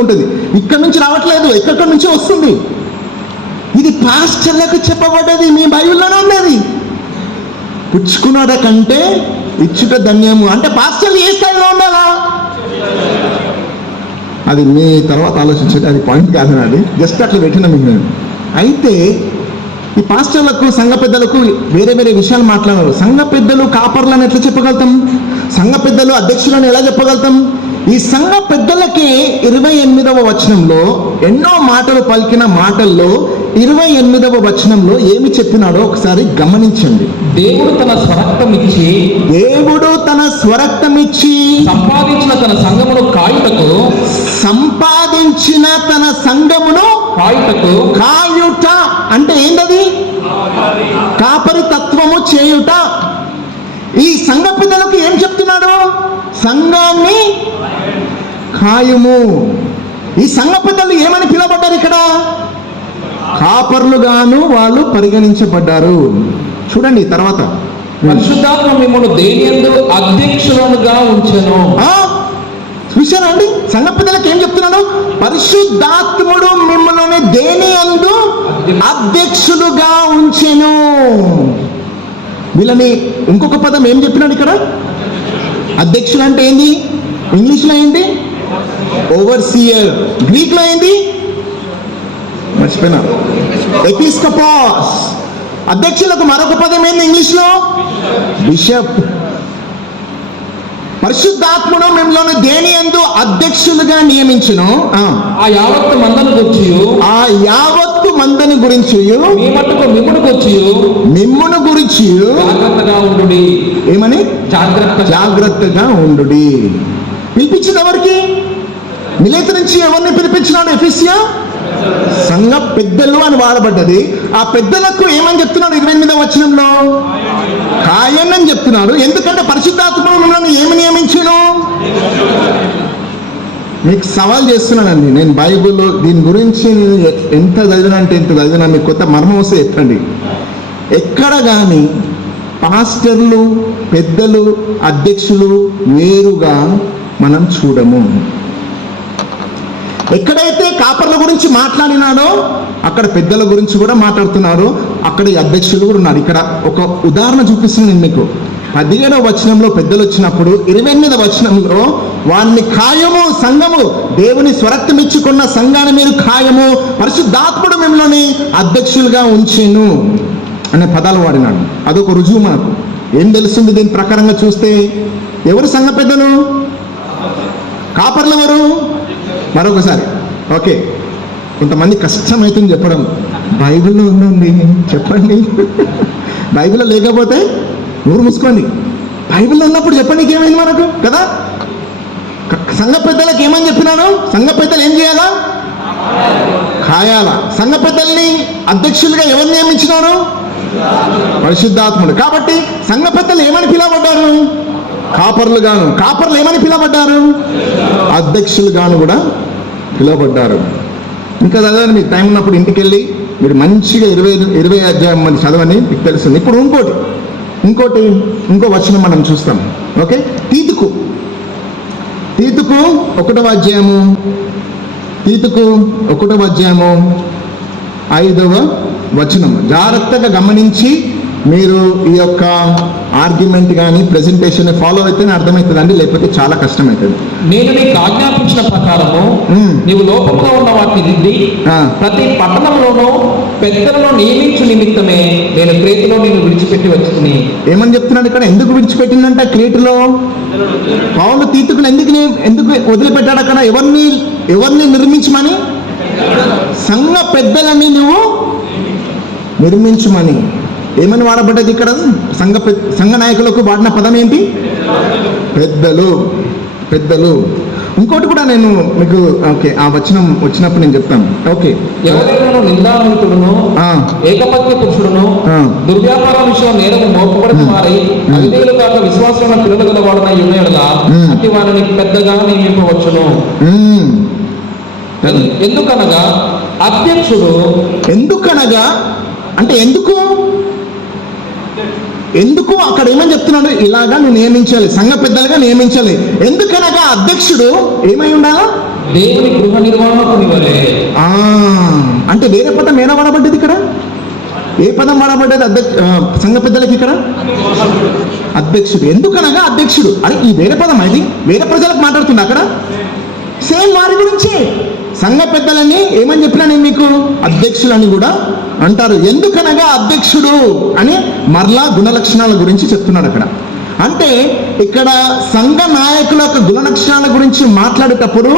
ఉంటుంది. ఇక్కడ నుంచి రావట్లేదు, ఎక్కడి నుంచి వస్తుంది. ఇది పాస్టర్లకు చెప్పబడ్డది, మీ బైబిల్లోనే ఉన్నది. పుచ్చుకున్నాడ కంటే ఇచ్చుట ధన్యము అంటే పాస్టర్లు ఏ స్థాయిలో ఉండాలా? అది మీ తర్వాత ఆలోచించండి, అది పాయింట్ కాదు, అది జస్ట్ అట్లా పెట్టిన మీకు నేను. అయితే ఈ పాస్టర్లకు, సంఘ పెద్దలకు వేరే విషయాలు మాట్లాడారు. సంఘ పెద్దలు కాపర్లను ఎట్లా చెప్పగలుగుతాం? సంఘ పెద్దలు అధ్యక్షులను ఎలా చెప్పగలుగుతాం? ఈ సంఘ పెద్దలకి 28వ వచనంలో ఎన్నో మాటలు పలికిన మాటల్లో 28వ వచనంలో ఏమి చెప్పినాడో ఒకసారి గమనించండి. దేవుడు తన స్వరక్తమిచ్చి సంపాదించిన తన సంఘమును కాయుట అంటే ఏంటది? కాపరి తత్వము చేయుట. ఈ సంఘ పెద్దలకు ఏం చెప్తున్నాడు? సంఘాన్ని కాయుము. ఈ సంఘ పెద్దలు ఏమని పిలువబడ్డారు? ఇక్కడ కాపర్లుగాను వాళ్ళు పరిగణించబడ్డారు. చూడండి తర్వాత, పరిశుద్ధాత్మ మిమ్మల్ని దేనియందు అధ్యక్షులుగా ఉంచెను. చూశారా అండి? సంఘ పెద్దలకు ఏం చెప్తున్నాడు? పరిశుద్ధాత్ముడు మిమ్మల్ని దేనియందు అధ్యక్షులుగా ఉంచెను. వీళ్ళని ఇంకొక పదం ఏం చెప్పినాడు ఇక్కడ? అధ్యక్షులు అంటే ఏంది? ఇంగ్లీష్లో ఏంటి? ఓవర్సియర్. గ్రీక్లో ఏంది? మర్చిపోయినా, ఎపిస్కోపాస్. అధ్యక్షులకు మరొక పదం ఏంది ఇంగ్లీష్లో? బిషప్. పరిశుద్ధాత్ముడు మిమ్మల్ని దేనియందు అధ్యక్షులుగా నియమించును. ఆ యావత్తు మందని గురించి మిమ్మును గురించి జాగ్రత్తగా ఉండుడి. ఏమని? జాగ్రత్తగా ఉండుడి. పిలిపించింది ఎవరికి? మిలేతు నుంచి ఎవరిని పిలిపించినాడు? ఎఫెసియా సంఘ పెద్దలు అని వాడబడ్డది. ఆ పెద్దలకు ఏమని చెప్తున్నాడు? 28వ వచనంలో కాయన్ అని చెప్తున్నాడు. ఎందుకంటే పరిశుద్ధాత్మ మిమ్మల్ని ఏమి నియమించును? మీకు సవాల్ చేస్తున్నానండి నేను. బైబిల్ దీని గురించి ఎంత చదివినా అంటే ఎంత చదివినా మీకు కొత్త మర్మం వస్తే చెప్పండి. ఎక్కడ కానీ పాస్టర్లు, పెద్దలు, అధ్యక్షులు వేరుగా మనం చూడము. ఎక్కడైతే కాపర్ల గురించి మాట్లాడినాడో అక్కడ పెద్దల గురించి కూడా మాట్లాడుతున్నారు, అక్కడ ఈ అధ్యక్షులు కూడా ఉన్నారు. ఇక్కడ ఒక ఉదాహరణ చూపిస్తున్నాను మీకు. 17వ వచనంలో పెద్దలు వచ్చినప్పుడు 28వ వచనంలో వారిని ఖాయము, సంఘము, దేవుని స్వరక్తమిచ్చుకున్న సంఘాన్ని మీరు ఖాయము, పరిశుద్ధాత్ముడు మిమ్మల్ని అధ్యక్షులుగా ఉంచెను అనే పదాలు వాడినాడు. అదొక రుజువు మనకు. ఏం తెలుస్తుంది దీని ప్రకారంగా చూస్తే? ఎవరు సంఘ పెద్దలు? కాపర్లు ఎవరు? మరొకసారి ఓకే, కొంతమంది కష్టమవుతుంది చెప్పడం. బైబిల్లో ఉందండి చెప్పండి. బైబిల్లో లేకపోతే నోరు మూసుకోండి. బైబిల్లో ఉన్నప్పుడు చెప్పండి ఏమైంది మనకు కదా. సంఘ పెద్దలకు ఏమని చెప్పినాను? సంఘ పెద్దలు ఏం చేయాలా? కాయాలా. సంఘ పెద్దల్ని అధ్యక్షులుగా ఎవరు నియమించినారు? పరిశుద్ధాత్ముడు. కాబట్టి సంఘ పెద్దలు ఏమని పిలవబడ్డారు? కాపర్లు గాను. కాపర్లు ఏమని పిలవబడ్డారు? అధ్యక్షులు గాను కూడా పిలవబడ్డారు. ఇంకా చదవండి, మీకు టైం ఉన్నప్పుడు ఇంటికి వెళ్ళి మీరు మంచిగా 20 అధ్యాయం మంది చదవని మీకు తెలుస్తుంది. ఇప్పుడు ఇంకో వచనం మనం చూస్తాం. ఓకే, తీతుకు 1వ అధ్యాయము 5వ వచనం జాగ్రత్తగా గమనించి మీరు ఈ యొక్క ఆర్గ్యుమెంట్ కానీ ప్రెజెంటేషన్ ఫాలో అయితేనే అర్థమవుతుందండి, లేకపోతే చాలా కష్టమవుతుంది. నేను నీకు ఆజ్ఞాపించిన ప్రకారము నీవు లోపంలో ఉన్న వాటిని దిద్ది ప్రతి పట్టణంలోనూ పెద్దలను నియమించు నిమిత్తమే నేను క్రేతులో నేను విడిచిపెట్టి వచ్చుకుని. ఏమని చెప్తున్నాడు ఇక్కడ? ఎందుకు విడిచిపెట్టిందంట క్రేటులో? పౌలు తీతుకుని ఎందుకు వదిలిపెట్టాడు అక్కడ? ఎవరిని నిర్మించమని? సంఘ పెద్దలని నువ్వు నిర్మించమని. ఏమని వాడబడ్డది ఇక్కడ? సంఘ నాయకులకు వాడిన పదం ఏంటి? పెద్దలు. ఇంకోటి కూడా నేను మీకు ఓకే ఆ వచనం వచ్చినప్పుడు నేను చెప్తాను. ఓకే, ఎవరైనా నిందానంతుడును ఏకపత్ని పురుషుడును దుర్వ్యాపార విషయం నేరం మోపబడిన వారి అవిధేయులు కాక విశ్వాసమైన పిల్లలు గల వాడన యున్నయడలా అట్టి వారిని పెద్దగా నియమింపవచ్చును. ఎందుకనగా అధ్యక్షుడు. ఎందుకనగా అంటే ఎందుకు అక్కడ ఏమని చెప్తున్నాడు? ఇలాగా నువ్వు నియమించాలి, సంఘ పెద్దలుగా నియమించాలి. ఎందుకనగా అధ్యక్షుడు ఏమై ఉండాలా? దేవుని గృహ నిర్వహణకుని వలె. అంటే వేరే పదం ఏనా వాడబడ్డది ఇక్కడ? ఏ పదం వాడబడ్డది సంఘ పెద్దలకి ఇక్కడ? అధ్యక్షుడు. ఎందుకనగా అధ్యక్షుడు. అరే ఈ వేరే పదం అది వేరే ప్రజలకు మాట్లాడుతున్నా అక్కడ సేమ్ వారి గురించి. సంఘ పెద్దలని ఏమని చెప్పినా నేను మీకు అధ్యక్షులని కూడా అంటారు. ఎందుకనగా అధ్యక్షుడు అని మరలా గుణలక్షణాల గురించి చెప్తున్నాడు అక్కడ. అంటే ఇక్కడ సంఘ నాయకుల యొక్క గుణలక్షణాల గురించి మాట్లాడేటప్పుడు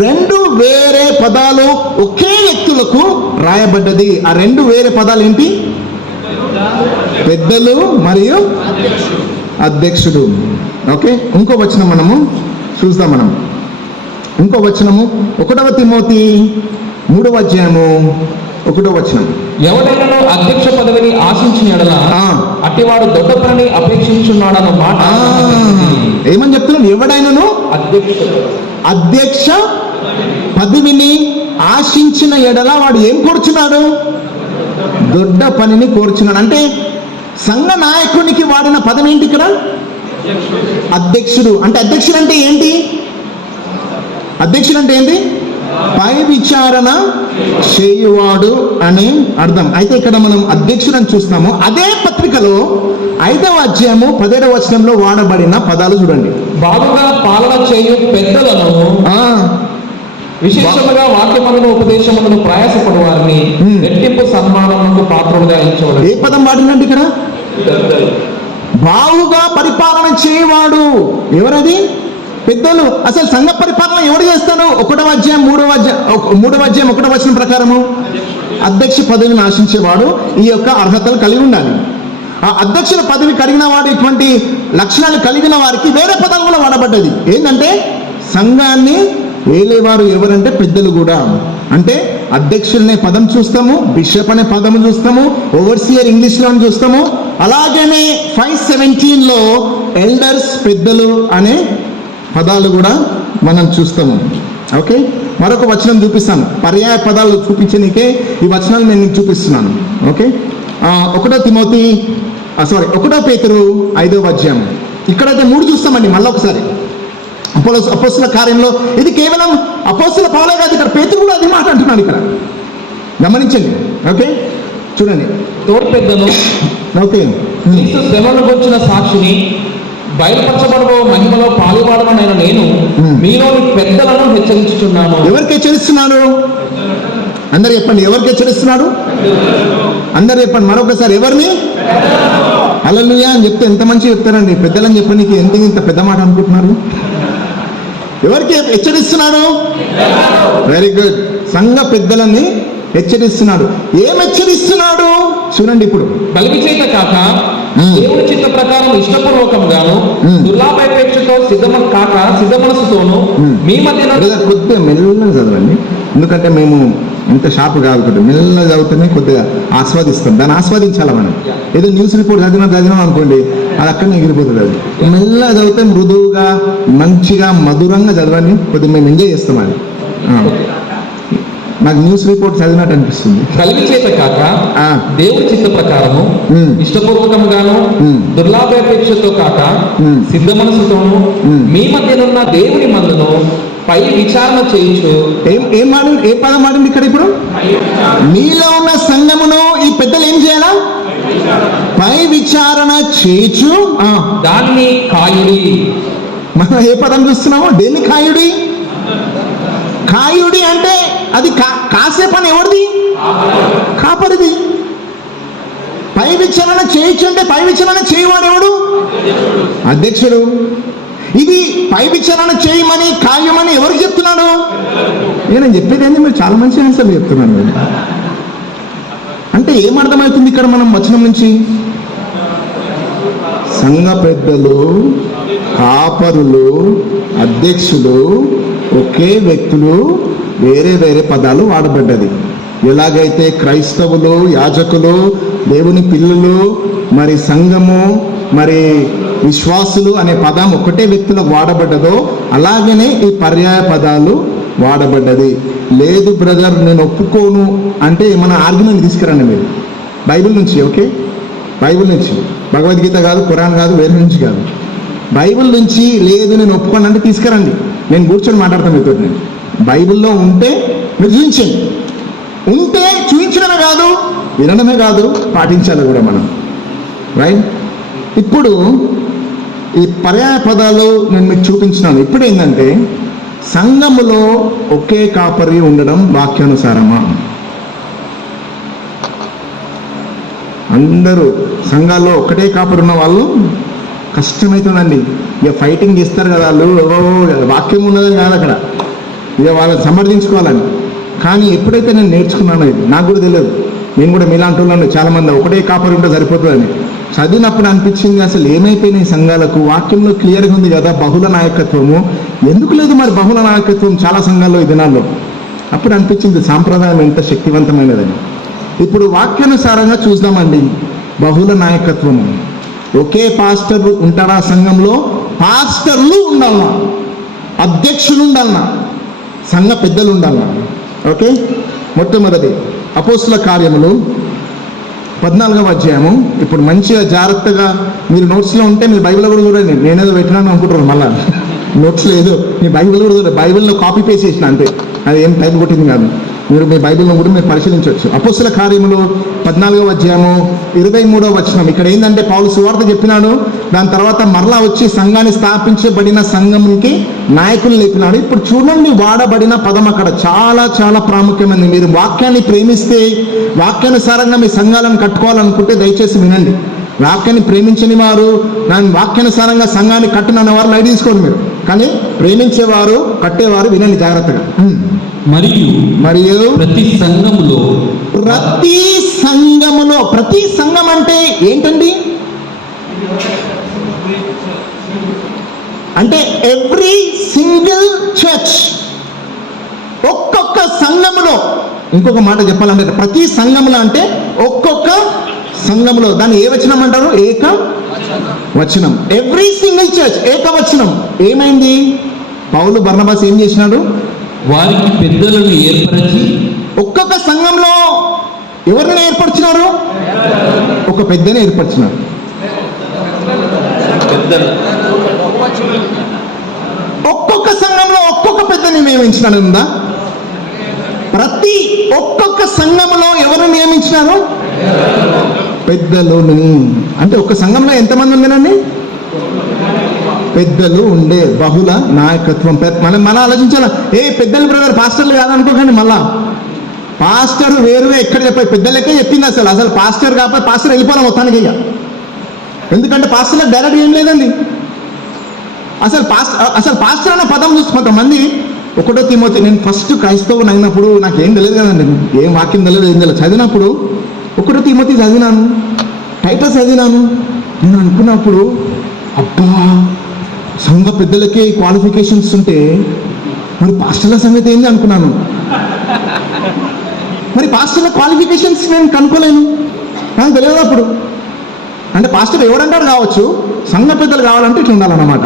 2 వేరే పదాలు ఒకే వ్యక్తులకు రాయబడ్డది. ఆ 2 వేరే పదాలు ఏంటి? పెద్దలు మరియు అధ్యక్షుడు. ఓకే, ఇంకో వచనం మనము చూద్దాం. ఇంకో వచనము 1 తిమోతి 3వ అధ్యాయము 1వ వచనం. ఎవడైనా అధ్యక్ష పదవిని ఆశించిన యెడల అట్టివాడు దొడ్డ పనిని అపేక్షించున్నాడన్న మాట. ఏమని చెప్తున్నాం? ఎవడైనాను అధ్యక్ష పదవిని ఆశించిన ఎడల వాడు ఏం కోరుచున్నాడు? దొడ్డ పనిని కోరుచున్నాడు. అంటే సంఘ నాయకునికి వాడిన పదం ఏంటి ఇక్కడ? అధ్యక్షుడు. అంటే అధ్యక్షుడు అంటే ఏంటి? పై విచారణ చేయువాడు అని అర్థం. అయితే ఇక్కడ మనం అధ్యక్షుడని చూస్తున్నాము. అదే పత్రికలో 5వ అధ్యాయము 17వ వచనంలో వాడబడిన పదాలు చూడండి. బాగుగా పాలన చేయు పెద్దలను విశేషముగా వాక్యములను ఉపదేశములను ప్రయాసపడు వారిని రెట్టింపు సన్మానములకు పాత్రులుగా ఎంచవలెను. ఏ పదం వాడినండి ఇక్కడ? బాగుగా పరిపాలన చేయవాడు. ఎవరది? పెద్దలు. అసలు సంఘ పరిపాలన ఎవరు చేస్తాడు? 1వ అధ్యాయం 3వ అధ్యాయం 1వ వచనం ప్రకారము అధ్యక్ష పదవిని ఆశించేవాడు ఈ యొక్క అర్హతలు కలిగి ఉండాలి. ఆ అధ్యక్షుల పదవి కలిగిన వాడు ఇటువంటి లక్షణాలు కలిగిన వారికి వేరే పదాలు కూడా వాడబడ్డది. ఏంటంటే సంఘాన్ని ఏలేవారు ఎవరంటే పెద్దలు కూడా. అంటే అధ్యక్షులనే పదం చూస్తాము, బిషప్ అనే పదం చూస్తాము, ఓవర్సియర్ ఇంగ్లీష్లో చూస్తాము. అలాగనే 5:17లో ఎల్డర్స్ పెద్దలు అనే పదాలు కూడా మనం చూస్తాము. ఓకే, మరొక వచనం చూపిస్తాను. పర్యాయ పదాలు చూపించడానికే ఈ వచనాలు నేను మీకు చూపిస్తున్నాను. ఓకే, 1 పేతురు 5వ అధ్యాయం. ఇక్కడైతే 3 చూస్తామండి. మళ్ళీ ఒకసారి అపోస్తుల కార్యంలో ఇది కేవలం అపోస్తుల పౌలే కాదు, ఇక్కడ పేతురు కూడా అది మాట అంటున్నాడు ఇక్కడ. గమనించండి. ఓకే, చూడండి. తోడు పెద్దను ఓకే శ్రమను గురించిన సాక్షిని బయలుపరచబడబో మహిమలో పాలువాడనైన నేను మీలోని పెద్దలను హెచ్చరించుచున్నాను. ఎవరికి హెచ్చరిస్తున్నాడు? అందరు చెప్పండి. ఎవరికి హెచ్చరిస్తున్నాడు? అందరు చెప్పండి మరొకసారి. ఎవరిని? హల్లెలూయా అని చెప్తే ఎంత మంచి చెప్తారండి. పెద్దలని చెప్పండి. ఇంత పెద్ద మాట అనుకుంటున్నారు. ఎవరికి హెచ్చరిస్తున్నాడు? Very good. సంఘ పెద్దలని హెచ్చరిస్తున్నాడు. ఏం హెచ్చరిస్తున్నాడు చూడండి. ఇప్పుడు బలిమి చేత కాక దేవుని చిత్త ప్రకారం ఇష్టపూర్వకంగాను దుర్లాభాపేక్షతో సిద్ధ మనసుతోను మీ మధ్య కొద్దిగా మెల్లగా చదవండి, ఎందుకంటే మేము ఇంత షార్ప్ కాదు, కొద్దిగా మెల్లగా చదివితేనే కొద్దిగా ఆస్వాదిస్తాం, దాన్ని ఆస్వాదించాలి మనం. ఏదో న్యూస్ రిపోర్ట్ చదివినాం అనుకోండి, అది అక్కడనే ఎగిరిపోతుంది. అది మెల్లగా చదివితే మృదువుగా మంచిగా మధురంగా చదవండి, కొద్దిగా మేము ఎంజాయ్ చేస్తాం. అది నాకు న్యూస్ రిపోర్ట్ చదివినట్టు అనిపిస్తుంది. కలిగి చేత కాక దేవుడి చిత్త ప్రకారము ఇష్టపూర్వకముగాను దుర్లాభాపేక్షతో కాక సిద్ధ మనసుతోను మీ మధ్యనున్న దేవుని మందును పై విచారణ చేయించు. ఏ పదం మాడింది ఇక్కడ? ఇప్పుడు మీలో ఉన్న సంఘమును ఈ పెద్దలు ఏం చేయాలా? పై విచారణ చేయించు దాన్ని కాయుడి. మనం ఏ పదం చూస్తున్నామో? దేన్ని కాయుడి? కాయుడి అంటే అది కాసే పని ఎవరిది? కాపరిది. పై విచారణ చేయొచ్చు అంటే పై విచారణ చేయవాడు ఎవడు? అధ్యక్షుడు. ఇది పై విచారణ చేయమని కాయమని ఎవరికి చెప్తున్నాడు? నేను చెప్పేది ఏంటి, మీరు చాలా మంచి ఆన్సర్లు చెప్తున్నాను. అంటే ఏమర్థమవుతుంది ఇక్కడ మనం వచనం నుంచి? సంఘ పెద్దలు, కాపరులు, అధ్యక్షులు ఒకే వ్యక్తులు, వేరే వేరే పదాలు వాడబడ్డది. ఎలాగైతే క్రైస్తవులు, యాజకులు, దేవుని పిల్లలు, మరి సంఘము, మరి విశ్వాసులు అనే పదం ఒకటే వ్యక్తులకు వాడబడ్డదో అలాగనే ఈ పర్యాయ పదాలు వాడబడ్డది. లేదు బ్రదర్ నేను ఒప్పుకోను అంటే మన ఆర్గ్యుమెంట్ తీసుకురండి మీరు బైబిల్ నుంచి. ఓకే, బైబిల్ నుంచి, భగవద్గీత కాదు, ఖురాన్ కాదు, వేరే నుంచి కాదు, బైబిల్ నుంచి. లేదు నేను ఒప్పుకోను అంటే తీసుకురండి, నేను కూర్చొని మాట్లాడతాను మీతో. నేను బైబిల్లో ఉంటే మీరు చూపించండి. ఉంటే చూపించడమే కాదు, వినడమే కాదు, పాటించాలి కూడా మనం. రైట్? ఇప్పుడు ఈ పర్యాయ పదాలు నేను మీకు చూపించినాను. ఇప్పుడు ఏంటంటే సంఘములో ఒకే కాపరి ఉండడం వాక్యానుసారమా? అందరూ సంఘాల్లో ఒకటే కాపరి ఉన్న వాళ్ళు కష్టమవుతుందండి. ఇక ఫైటింగ్ చేస్తారు కదా వాళ్ళు, వాక్యం ఉన్నదని కాదు అక్కడ, ఇక వాళ్ళని సమర్థించుకోవాలని. కానీ ఎప్పుడైతే నేను నేర్చుకున్నానో, ఇది నాకు కూడా తెలియదు, నేను కూడా మీలాంటి వాళ్ళు చాలామంది ఒకటే కాపరి ఉంటే సరిపోతుందని చదివినప్పుడు అనిపించింది, అసలు ఏమైపోయినాయి సంఘాలకు? వాక్యంలో క్లియర్గా ఉంది కదా బహుళ నాయకత్వము, ఎందుకు లేదు మరి బహుళ నాయకత్వం చాలా సంఘాల్లో ఈ దినాల్లో? అప్పుడు అనిపించింది సాంప్రదాయం ఎంత శక్తివంతమైనదని. ఇప్పుడు వాక్యానుసారంగా చూద్దామండి. బహుళ నాయకత్వము, ఒకే పాస్టర్ ఉంటారా సంఘంలో? పాస్టర్లు ఉండాలన్నా, అధ్యక్షులు ఉండాలన్నా, సంఘ పెద్దలు ఉండాలన్నా. ఓకే, మొట్టమొదటి అపోస్తుల కార్యములు 14వ అధ్యాయము. ఇప్పుడు మంచిగా జాగ్రత్తగా మీరు నోట్స్లో ఉంటే మీరు బైబిల్లో కూడా చూడండి. నేనేదో పెట్టినాను అనుకుంటున్నాను, మళ్ళా నోట్స్ లేదు, మీ బైబిల్ కూడా చూడండి. బైబిల్లో కాపీ పేస్ట్ చేసిన అంతే, అది ఏం టైం కొట్టింది కాదు. మీరు మీ బైబిల్లో కూడా మీరు పరిశీలించవచ్చు. అపోస్తుల కార్యములు 14వ అధ్యాయము 23వ వచనం. ఇక్కడ ఏంటంటే పౌలు సువార్త చెప్పినాడు, దాని తర్వాత మరలా వచ్చి సంఘాన్ని స్థాపించబడిన సంఘంకి నాయకులు లేపినాడు. ఇప్పుడు చూడండి వాడబడిన పదం అక్కడ చాలా చాలా ప్రాముఖ్యమైనది. మీరు వాక్యాన్ని ప్రేమిస్తే, వాక్యానుసారంగా మీ సంఘాలను కట్టుకోవాలనుకుంటే దయచేసి వినండి. వాక్యాన్ని ప్రేమించని వారు, దాని వాక్యానుసారంగా సంఘాన్ని కట్టునన్న వారు లైట్ తీసుకోండి మీరు. కానీ ప్రేమించేవారు, కట్టేవారు వినండి జాగ్రత్తగా. మరియు ప్రతి సంఘములో, ప్రతి సంఘం అంటే ఏంటండి? అంటే ఎవ్రీ సింగిల్ చర్చ్, ఒక్కొక్క సంఘములో. ఇంకొక మాట చెప్పాలంటే ప్రతి సంఘములో అంటే ఒక్కొక్క సంఘములో. దాన్ని ఏ వచనం అంటారు? ఏక వచనం. ఎవ్రీ సింగిల్ చర్చ్, ఏకవచనం. ఏమైంది? పౌలు బర్నబాస్ ఏం చేసినాడు? వారికి పెద్దలను ఏర్పరిచి, ఒక్కొక్క సంఘంలో ఎవరిని ఏర్పరిచినారు? ఒక పెద్దనే ఏర్పరిచినారు. ఒక్కొక్క సంఘంలో ఒక్కొక్క పెద్దని నియమించినాడు ఉందా? ప్రతి ఒక్కొక్క సంఘంలో ఎవరిని నియమించినారు? పెద్దలుని. అంటే ఒక సంఘంలో ఎంతమంది ఉండేనండి? పెద్దలు ఉండే. బహుళ నాయకత్వం. మనం ఆలోచించాలి, పెద్దలు బ్రదర్ పాస్టర్లు కాదనుకోకండి. మళ్ళా పాస్టర్ వేరుగా ఎక్కడ చెప్పాలి? పెద్దలకే చెప్పింది. అసలు పాస్టర్ కాకపోతే పాస్టర్ వెళ్ళిపోవాలి మొత్తానికి. ఇక ఎందుకంటే పాస్టర్లకు డైరెక్ట్ ఏం లేదండి. అసలు పాస్టర్ అనే పదం చూసి కొంతమంది, 1 తిమోతి, నేను ఫస్ట్ క్రైస్తవుని అయినప్పుడు నాకేం తెలియదు కదండి, ఏం వాక్యం తెలియదు, ఏం తెలియదు. చదివినప్పుడు 1 తిమోతి చదివినాను, టైటస్ చదివినాను. నేను అనుకున్నప్పుడు, అబ్బా సంఘ పెద్దలకే క్వాలిఫికేషన్స్ ఉంటే మరి పాస్టర్ల సంగతి ఏంది అనుకున్నాను. మరి పాస్టర్ల క్వాలిఫికేషన్స్ నేను కనుక్కోలేను, నాకు తెలియదు అప్పుడు. అంటే పాస్టర్ ఎవరంటారు కావచ్చు, సంఘ పెద్దలు కావాలంటే ఇట్లా ఉండాలన్నమాట.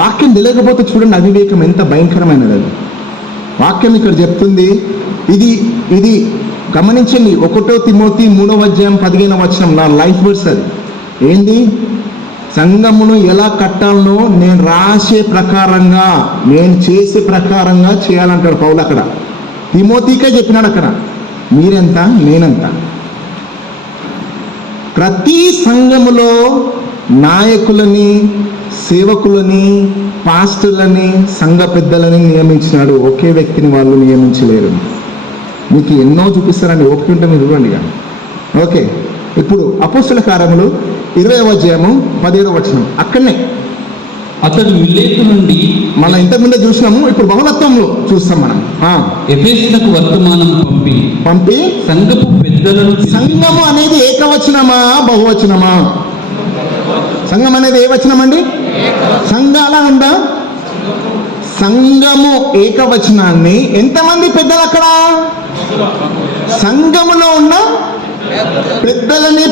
వాక్యం తెలియకపోతే చూడండి అవివేకం ఎంత భయంకరమైనది. అది వాక్యం ఇక్కడ చెప్తుంది. ఇది గమనించండి. 1 తిమోతి 3:15 నా లైఫ్ వర్స్. అది ఏంది? సంఘమును ఎలా కట్టాలనో నేను రాసే ప్రకారంగా, నేను చేసే ప్రకారంగా చేయాలంటాడు పౌలు. అక్కడ తిమోతికే చెప్పినాడు. అక్కడ మీరెంత నేనెంత. ప్రతి సంఘములో నాయకులని, సేవకులని, పాస్టర్లని, సంఘ పెద్దలని నియమించినాడు. ఒకే వ్యక్తిని వాళ్ళు నియమించలేరు. మీకు ఎన్నో చూపిస్తారండి, ఓపిక ఉంటే మీరు చూడండి. ఓకే, ఇప్పుడు అపోస్తల కార్యములు 20:17 అక్కడనే అతడు మిలేతు నుండి, మనం ఇంతకుముందే చూసినాము, ఇప్పుడు బహుళత్వంలో చూస్తాం మనం. ఎఫెసునకు వర్తమానం పంపి సంఘపు పెద్దలను. సంఘము అనేది ఏకవచనమా బహువచనమా? సంఘం అనేది ఏ వచనం అండి? సంఘాల ఉందా? సంఘము ఏకవచనాన్ని ఎంతమంది పెద్దలు అక్కడ? సంఘములో ఉన్న పెద్దలని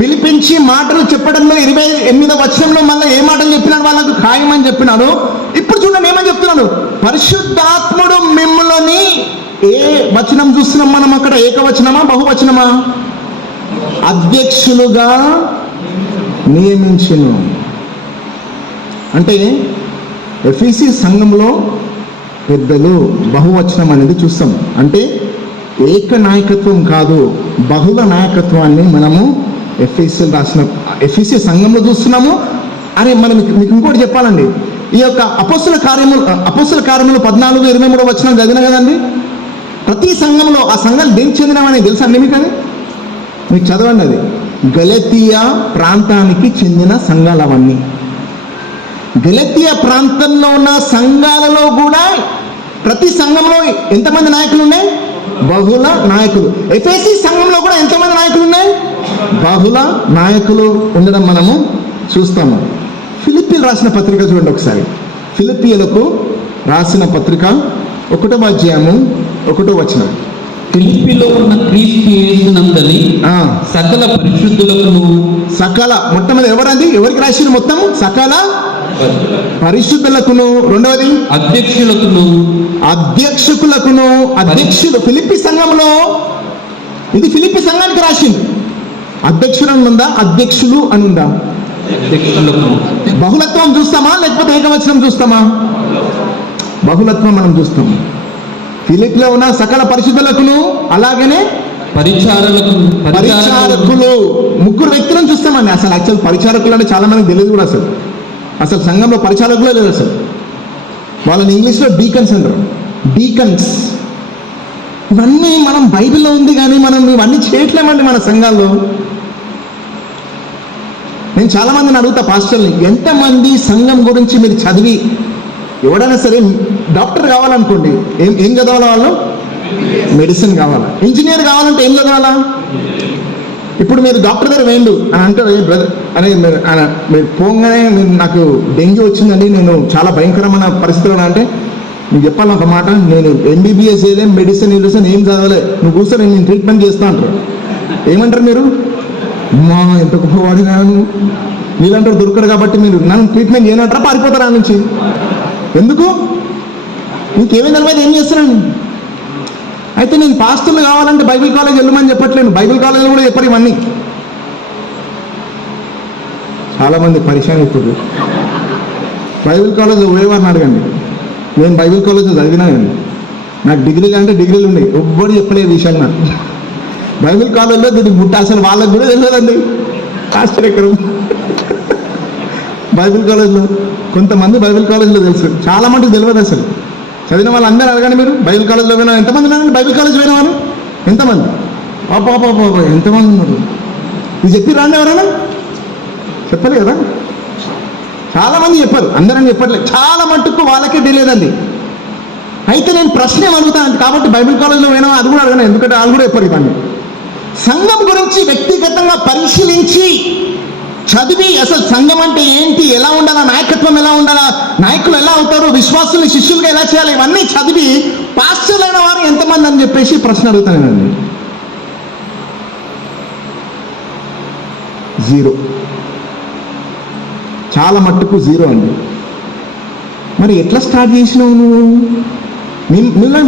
పిలిపించి మాటలు చెప్పడంలో 28వ మళ్ళీ ఏ మాటలు చెప్పినాడు? వాళ్ళకు ఖాయమని చెప్పినాడు. ఇప్పుడు చూడండి ఏమని చెప్తున్నాడు? పరిశుద్ధాత్ముడు మిమ్ములని, ఏ వచనం చూస్తున్నాం మనం అక్కడ? ఏకవచనమా బహువచనమా? అధ్యక్షులుగా నియమించును. అంటే ఎఫెసీ సంఘంలో పెద్దలు, బహువచనం అనేది చూస్తాం. అంటే ఏక నాయకత్వం కాదు, బహుళ నాయకత్వాన్ని మనము ఎఫెసీ సంఘంలో చూస్తున్నాము. అని మనం మీకు ఇంకోటి చెప్పాలండి. ఈ యొక్క అపోస్తల కార్యములు 14:23 చదివిన కదండి. ప్రతి సంఘంలో ఆ సంఘాలు దేనికి చెందినవని తెలుసా అండి మీకు? అది మీకు చదవండి. అది గలతీయా ప్రాంతానికి చెందిన సంఘాలు అవన్నీ. గలతీయా ప్రాంతంలో ఉన్న సంఘాలలో కూడా ప్రతి సంఘంలో ఎంతమంది నాయకులు ఉన్నాయి? బహుళ నాయకులు. ఎఫెసీ సంఘంలో కూడా ఎంతమంది నాయకులు ఉన్నాయి? బహుళ నాయకులు ఉండడం మనము చూస్తాము. ఫిలిప్పీలు రాసిన పత్రిక చూడండి ఒకసారి. ఫిలిప్పీలకు రాసిన పత్రిక 1:1 ఫిలిప్పీలో ఉన్న క్రీస్తు యేసునందలి సకల పరిశుద్ధులకును. సకల మొట్టమొదటి ఎవరండి? ఎవరికి రాసిన? మొత్తం సకల పరిశుద్ధులకును. రెండవది అధ్యక్షులకును. అధ్యక్షులు ఫిలిప్పి సంఘంలో, ఇది ఫిలిప్పి సంఘానికి రాసింది. అధ్యక్షులు అని ఉందా? అధ్యక్షులు అని ఉందా? బహుళత్వం చూస్తామా లేకపోతే ఏకవచనం చూస్తామా? బహుళత్వం మనం చూస్తాం. ఫిలిప్పిలో ఉన్న సకల పరిశుద్ధులకును, అలాగనే పరిచారకులు, ముగ్గురు వ్యక్తులను చూస్తామండి. అసలు యాక్చువల్ పరిచారకులు అంటే చాలా మందికి తెలియదు కూడా. అసలు సంఘంలో పరిచారకులే లేదు అసలు. వాళ్ళని ఇంగ్లీష్లో డీకన్స్ అంటారు. డీకన్స్. ఇవన్నీ మనం బైబిల్లో ఉంది కానీ మనం ఇవన్నీ చేయట్లేమండి మన సంఘాల్లో. నేను చాలా మందిని అడుగుతా పాస్టర్ని, ఎంతమంది సంఘం గురించి మీరు చదివి, ఎవడైనా సరే డాక్టర్ కావాలనుకోండి, ఏం చదవాలా? వాళ్ళు మెడిసిన్ కావాలా? ఇంజనీర్ కావాలంటే ఏం చదవాలా? ఇప్పుడు మీరు డాక్టర్ దగ్గర వేయండు అని అంటారు, బ్రదర్ అనే మీరు పోగానే నాకు డెంగ్యూ వచ్చిందండి, నేను చాలా భయంకరమైన పరిస్థితుల్లో అంటే నీకు చెప్పాలి ఒక మాట, నేను MBBS చేయలేం, మెడిసిన్ ఏం చదవలే, నువ్వు కూర్చొని నేను ట్రీట్మెంట్ చేస్తా అంటారు. ఏమంటారు మీరు? మా ఎంత గొప్పవాడినాను మీరంటారు. దొరకరు కాబట్టి మీరు నన్ను ట్రీట్మెంట్ చేయనంటారా? పారిపోతారా నుంచి? ఎందుకు? ఇంకేమీ తెలియదు, ఏం చేస్తున్నాను? అయితే నేను పాస్టర్లు కావాలంటే బైబిల్ కాలేజ్ వెళ్ళమని చెప్పట్లేను. బైబిల్ కాలేజీలో కూడా చెప్పరు ఇవన్నీ. చాలామంది పరిచయం ఇప్పుడు బైబిల్ కాలేజ్లో పోయేవారిని అడగండి. నేను బైబిల్ కాలేజ్లో చదివినానండి, నాకు డిగ్రీలు అంటే డిగ్రీలు ఉన్నాయి, ఎవ్వరు చెప్పలేదు విషయాలు నాకు. బైబిల్ కాలేజ్లో దీనికి ముట్ట అసలు వాళ్ళకు కూడా తెలియదండి. పాస్టర్ ఎక్కడ? బైబిల్ కాలేజ్లో కొంతమంది బైబిల్ కాలేజ్లో తెలుసు, చాలా మటుకు తెలియదు అసలు. చదివిన వాళ్ళు అందరూ అడగండి మీరు, బైబిల్ కాలేజ్లో పోయినా ఎంతమంది ఉన్నారండి? బైబిల్ కాలేజ్ పోయిన వాళ్ళు ఎంతమంది? పాప ఎంతమంది ఉన్నారు? ఇది చెప్పి రాండి, ఎవరైనా చెప్పలే కదా? చాలామంది చెప్పారు, అందరని చెప్పట్లేదు, చాలా మట్టుకు వాళ్ళకే తెలియదండి. అయితే నేను ప్రశ్న అడుగుతాను కాబట్టి బైబిల్ కాలేజ్లో పోయినా అది కూడా అడగను, ఎందుకంటే వాళ్ళు కూడా చెప్పారు ఇవన్నీ. సంఘం గురించి వ్యక్తిగతంగా పరిశీలించి చదివి అసలు సంఘం అంటే ఏంటి, ఎలా ఉండాలా, నాయకత్వం ఎలా ఉండాలా, నాయకులు ఎలా అవుతారు, విశ్వాసుల్ని శిష్యులుగా ఎలా చేయాలి, ఇవన్నీ చదివి పాస్టర్లైన వారు ఎంతమంది అని చెప్పేసి ప్రశ్న అడుగుతానండి. 0. చాలా మట్టుకు 0 అండి. మరి ఎట్లా స్టార్ట్ చేసినావు నువ్వు?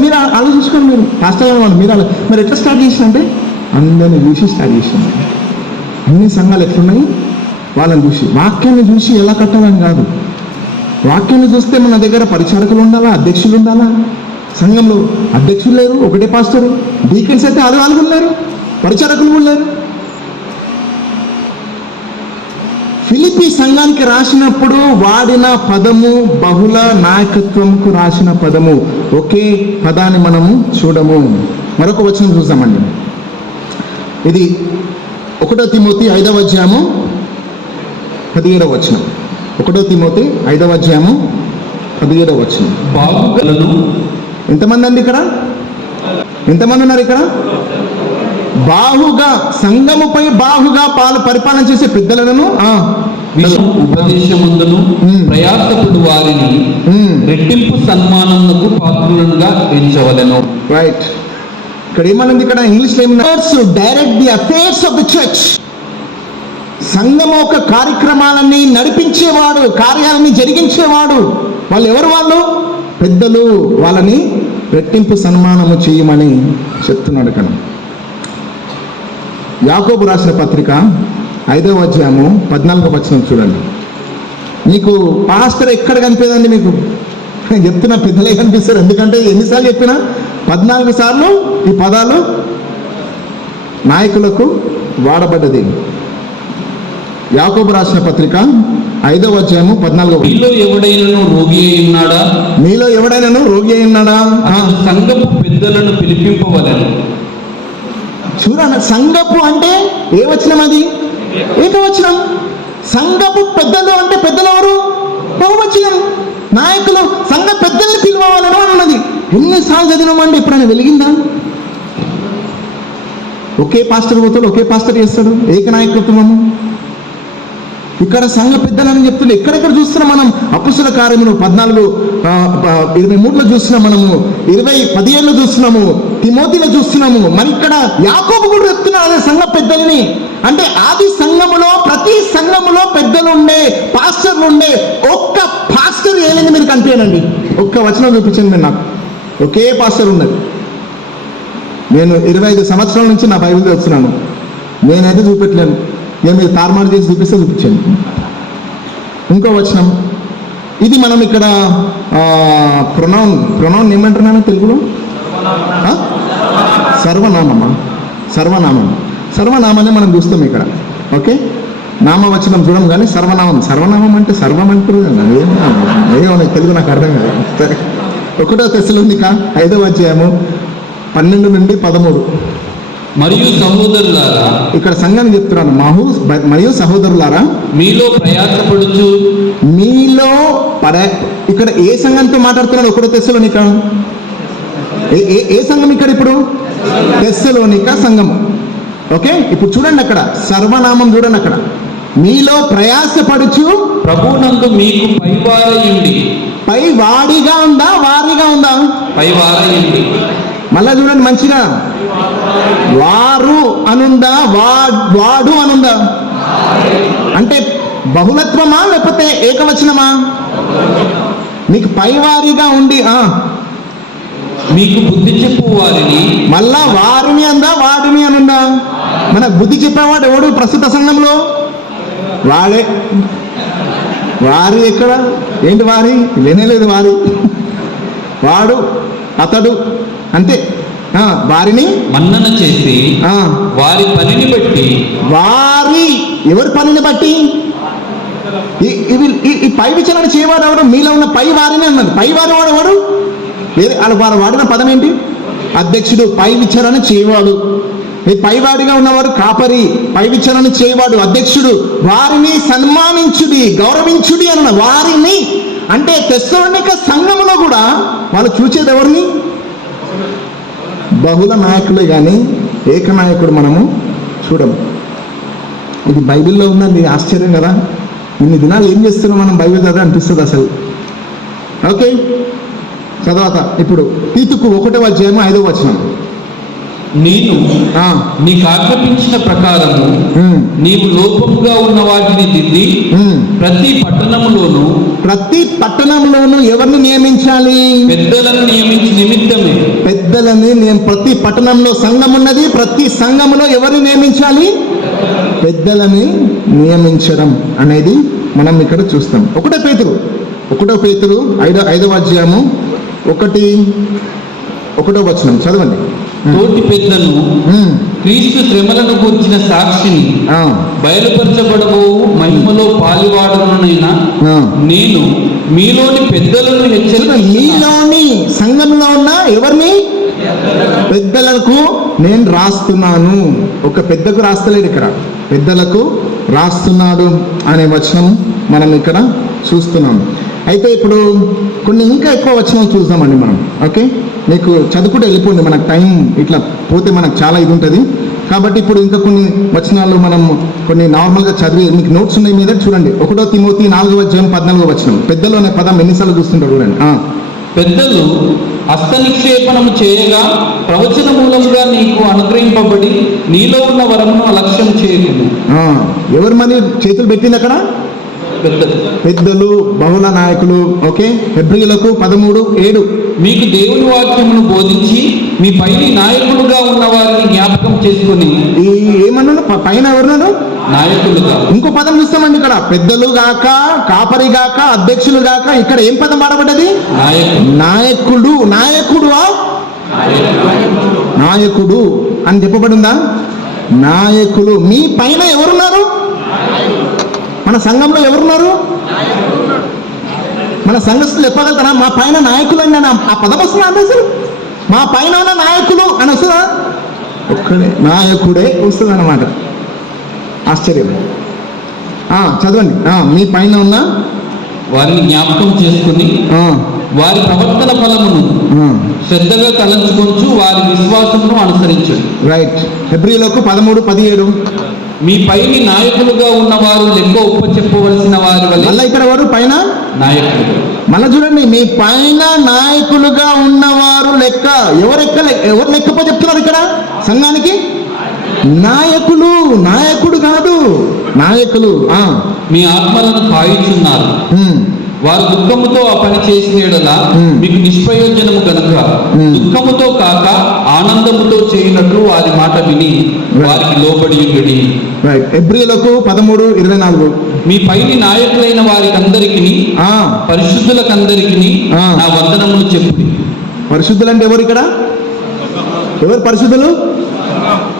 మీరు ఆలోచించుకోండి. మీరు పాస్టర్ వాళ్ళు మీరు మరి ఎట్లా స్టార్ట్ చేసిన అంటే అందరిని చూసి స్టార్ట్ చేసినాం. అన్ని సంఘాలు ఎట్లున్నాయి వాళ్ళని చూసి, వాక్యాన్ని చూసి ఎలా కట్టాలని కాదు. వాక్యాన్ని చూస్తే మన దగ్గర పరిచారకులు ఉండాలా, అధ్యక్షులు ఉండాలా. సంఘంలో అధ్యక్షులు లేరు, ఒకటే పాస్టరు. డీకెన్స్ అయితే 6 లేరు, పరిచారకులు కూడా లేరు. ఫిలిప్పీ సంఘానికి రాసినప్పుడు వాడిన పదము బహుళ నాయకత్వంకు రాసిన పదము. ఒకే పదాన్ని మనము చూడము. మరొక వచనం చూసామండి. ఇది 1 తిమోతి 5వ అధ్యాయము 17వ వచనం. 1 తిమోతి 5వ అధ్యాయము 17వ వచనం. బాహుగలను ఎంతమంది అండి ఇక్కడ? ఎంతమంది ఉన్నారు ఇక్కడ? బాహుగా, సంఘముపై బాహుగా పరిపాలన చేసే పెద్దలను ఉపదేశమందును ప్రయాసపడు వారిని రెట్టింపు సన్మానమునకు పాత్రులుగా ఎంచవలెను. రైట్. ఇక్కడ ఏమన్నది? ఇక్కడ ఇంగ్లీష్ లో direct the affairs of the church. సంఘం ఒక కార్యక్రమాలన్నీ నడిపించేవాడు, కార్యాలని జరిగించేవాడు. వాళ్ళు ఎవరు? వాళ్ళు పెద్దలు. వాళ్ళని రెట్టింపు సన్మానము చేయమని చెప్తున్నాడు ఇక్కడ. యాకోబు రాసిన పత్రిక 5వ అధ్యాయము 14వ వచనం చూడండి. మీకు పాస్టర్ ఎక్కడ కనిపేదండి? మీకు నేను చెప్తున్నా, పెద్దలే కనిపిస్తారు. ఎందుకంటే ఎన్నిసార్లు చెప్పినా 14 సార్లు ఈ పదాలు నాయకులకు వాడబడ్డది. యాకోబు రాసిన పత్రిక 5వ అధ్యాయము 14వ. మీలో ఎవడైనను రోగి అయి ఉన్నాడా? మీలో ఎవడైనాను రోగి అయి ఉన్నాడా? సంఘపు పెద్దలను పిలిపింపవలెను. చూడండి, సంఘపు అంటే ఏ వచనం అది? ఏకవచనం. సంఘపు పెద్దలు అంటే పెద్దలు ఎవరు? బహువచనం. నాయకులు సంఘ పెద్దల్ని పిలువాలని అన్నది. ఎన్నిసార్లు చదివినామండి? ఎప్పుడైనా వెలిగిందా? ఒకే పాస్టర్ పోతాడు, ఒకే పాస్టర్ చేస్తాడు, ఏక నాయకత్వము. ఇక్కడ సంఘ పెద్దలని చెప్తుండే. ఎక్కడెక్కడ చూస్తున్నాం మనం? అపొస్తలుల కార్యములు 14:23 చూస్తున్నాం, మనము 20:17 చూస్తున్నాము, తిమోతిలో చూస్తున్నాము. మరి ఇక్కడ యాకోబు కూడా చెప్తున్నారు అదే సంఘ పెద్దల్ని. అంటే ఆది సంఘములో, ప్రతి సంఘములో పెద్దలు ఉండే, పాస్టర్లు ఉండే. ఒక్క పాస్టర్ ఏమైంది మీరు కనిపించండి? ఒక్క వచనం చూపించండి మీరు నాకు. ఒకే పాస్టర్ ఉన్నది. నేను 25 సంవత్సరాల నుంచి నా బైబిల్ చదువుతున్నాను. నేనైతే చూపెట్టలేను. నేను మీరు తారుమారు చేసి చూపిస్తే చూపించండి. ఇంకో వచనం ఇది. మనం ఇక్కడ ప్రొనౌన్ ఏమంటున్నాను తెలుగులో? సర్వనామమా? సర్వనామాన్ని మనం చూస్తాం ఇక్కడ. ఓకే, నామవచనం చూడం కానీ సర్వనామం అంటే సర్వం అంటారు. ఏమో తెలుగు నాకు అర్థం కాదు. సరే, 1 తెస్సలోనిక 5వ అధ్యాయము 12 నుండి 13. మరియు సహోదరులారా, ఇక్కడ సంఘాన్ని చెప్తున్నాను. మరియు సహోదరులారా, మీలో ప్రయాసపడుచు. ఇక్కడ ఏ సంఘంతో మాట్లాడుతున్నాడు? 1 తెస్సలోనిక. ఏ సంఘం ఇక్కడ? ఇప్పుడు తెస్సలోనిక సంఘము. ఓకే, ఇప్పుడు చూడండి అక్కడ సర్వనామం చూడండి. అక్కడ మీలో ప్రయాసపడుచు ప్రభువునందు మీకు పైవారయుండి. పైవాడిగా ఉందా, వారిగా ఉందా? పైవారయుండి. మళ్ళా చూడండి మంచిగా. వారు అనుందా, వాడు అనుందా? అంటే బహుళత్వమా లేకపోతే ఏకవచనమా? మీకు పైవారిగా ఉండి మీకు బుద్ధి చెప్పు వారిని. మళ్ళా వారిని అందా, వాడిని అనుందా? మన బుద్ధి చెప్పేవాడు ఎవడు ప్రస్తుత సంఘంలో? వాడే. వారి ఎక్కడ? ఏంటి వారి? వినలేదు. వాడు, అతడు అంతే. వారిని మన్నన చేసి వారి పనిని బట్టి. ఎవరి పనిని బట్టి? ఈ పై విచారణ చేయవాడు ఎవరు? మీలో ఉన్న పై వారిని అన్నది. పై వారు వాడు ఎవడు? వారు వాడిన పదం ఏంటి? అధ్యక్షుడు. పై విచారణ చేయవాడు. ఈ పైవాడిగా ఉన్నవాడు కాపరి. పై విచారణ చేయవాడు అధ్యక్షుడు. వారిని సన్మానించుడి, గౌరవించుడి అన్న. వారిని అంటే తెస్సలోనిక సంఘములో కూడా వాళ్ళు చూసేది ఎవరిని? బహుళ నాయకులే కానీ ఏకనాయకుడు మనము చూడము. ఇది బైబిల్లో ఉందండి, ఆశ్చర్యం కదా. ఇన్ని దినాలు ఏం చేస్తున్నాం మనం బైబిల్ చదివి అనిపిస్తుంది అసలు. ఓకే, చదవాత ఇప్పుడు తీతుకు 1వ అధ్యాయం 5వ వచనం. నేను నీకు ఆజ్ఞాపించిన ప్రకారము నీవు లోపముగా ఉన్న వాటిని దిద్ది ప్రతి పట్టణంలోను ఎవరిని నియమించాలి? పెద్దలను నియమించి నిమిత్తమే. పెద్దలని ప్రతి పట్టణంలో సంఘం ఉన్నది, ప్రతి సంఘములో ఎవరిని నియమించాలి? పెద్దలని నియమించడం అనేది మనం ఇక్కడ చూస్తాం. 1 పేతురు 5వ అధ్యాయము 1వ వచనం చదవండి. తోటి పెద్దను క్రీస్తు శ్రమలను కూర్చిన సాక్షిని బయలుపరచబడబో మహిమలో పాలివాడనైనా నేను మీలోని పెద్దలను మీలోని సంఘంలో ఉన్న ఎవరిని? పెద్దలకు నేను రాస్తున్నాను. ఒక పెద్దకు రాస్తలేడు ఇక్కడ, పెద్దలకు రాస్తున్నాడు అనే వచనం మనం ఇక్కడ చూస్తున్నాం. అయితే ఇప్పుడు కొన్ని ఇంకా ఎక్కువ వచనాలు చూద్దామండి మనం. ఓకే, మీకు చదువుకుంటూ వెళ్ళిపోండి, మనకు టైం ఇట్లా పోతే మనకు చాలా ఇది ఉంటుంది. కాబట్టి ఇప్పుడు ఇంకా కొన్ని వచనాలు మనం కొన్ని నార్మల్గా చదివి మీకు నోట్స్ ఉన్నాయి మీద చూడండి. 1 తిమోతి 4వ అధ్యాయం 14వ వచనం. పెద్దలు అనే పదం ఎన్నిసార్లు చూస్తుంటారు చూడండి. పెద్దలు హస్త నిక్షేపణము చేయగా ప్రవచన మూలముగా నీకు అనుగ్రహింపబడి నీలో ఉన్న వరమును అలక్ష్యం చేయకుండా. ఎవరు మరి చేతులు పెట్టింది అక్కడ? పెద్దలు, బహుళ నాయకులు. ఓకే, హెబ్రీయులకు 13:7 మీకు దేవుని వాక్యమును బోధించి మీ పైన నాయకులుగా ఉన్న వారిని జ్ఞాపకం చేసుకుని. ఏమన్నాను? పైన ఎవరున్నాను? నాయకులుగా. ఇంకో పదం చూస్తామండి ఇక్కడ, పెద్దలు గాక, కాపరి గాక, అధ్యక్షులు గాక. ఇక్కడ ఏం పదం వాడబడ్డది? నాయకుడు. నాయకుడు అని చెప్పబడిందా? నాయకులు. మీ పైన ఎవరున్నారు? మన సంఘంలో ఎవరున్నారు? మన సంఘస్థులు చెప్పగలుగుతారా మా పైన నాయకులు అని? ఆ పదం వస్తుందా అసలు? మా పైన ఉన్న నాయకులు అని వస్తుందా? ఒక్కడే నాయకుడే వస్తుంది అన్నమాట. ఆశ్చర్యం. చదవండి. మీ పైన ఉన్న వారిని జ్ఞాపకం చేసుకుని వారి ప్రవర్తన ఫలమును శ్రద్ధగా తలంచుకొంచు వారి విశ్వాసమును అనుసరించండి. రైట్. హెబ్రీయులకు 13:17 మీ పైని నాయకులుగా ఉన్నవారు లెక్క ఉప్ప చెప్పవలసిన వారి వల్ల. మళ్ళీ ఇక్కడ ఎవరు? పైన నాయకులు. మళ్ళీ చూడండి, మీ పైన నాయకులుగా ఉన్నవారు లెక్క. ఎవరు లెక్కప చెప్తున్నారు ఇక్కడ సంఘానికి? నాయకులు. నాయకుడు కాదు, నాయకులు. మీ ఆత్మలను కాయిచున్నారు. వారు దుఃఖముతో ఆ పని చేసిన యెడల మీకు నిష్ప్రయోజనము కనుక దుఃఖముతో కాక ఆనందముతో చేయనట్లు వారి మాట విని వారికి లోబడి ఉండుడి. హెబ్రీయులకు 13:24 మీ పైని నాయకులైన వారికి అందరికి పరిశుద్ధులకందరికి నా వందనములు చెప్పుడి. పరిశుద్ధులు అంటే ఎవరు ఇక్కడ? ఎవరు పరిశుద్ధులు?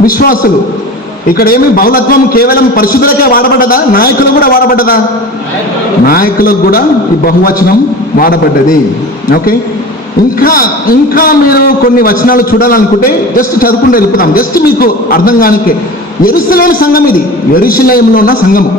విశ్వాసులు. ఇక్కడ ఏమి బహుళత్వం కేవలం పరిశుద్ధులకే వాడబడ్డదా? నాయకులకు కూడా వాడబడ్డదా? నాయకులకు కూడా ఈ బహువచనం వాడబడ్డది. ఓకే, ఇంకా మీరు కొన్ని వచనాలు చూడాలనుకుంటే జస్ట్ చదువుకుంటూ వెళ్ళిపోతాం. జస్ట్ మీకు అర్థం కానికే. యెరూషలేము సంఘం ఇది, యెరూషలేములో ఉన్న సంఘము.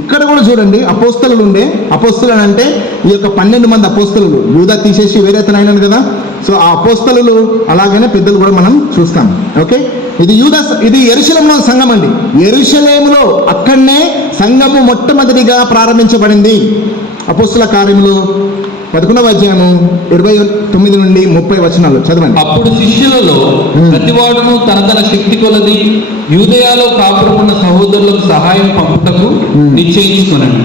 ఇక్కడ కూడా చూడండి, అపోస్తలులు ఉండే. అపోస్తలు అంటే ఈ యొక్క 12 మంది అపోస్తలులు. యూదా తీసేసి వేరే అయినాను కదా. సో ఆ అపోస్తలులు అలాగనే పెద్దలు కూడా మనం చూస్తాం. ఓకే, ఇది యెరూషలేములో సంఘం అండి. యెరూషలేములో అక్కడనే సంఘము మొట్టమొదటిగా ప్రారంభించబడింది. అపోస్తల కార్యములు 11వ అధ్యాయము 29 నుండి 30 వచనాలు చదవండి. అప్పుడు శిష్యులలో ప్రతివాడును తన శక్తి కొలది యూదయాలో కాపురమున్న సహోదరులకు సహాయం పంపుటకు నిశ్చయించుకున్నాడు.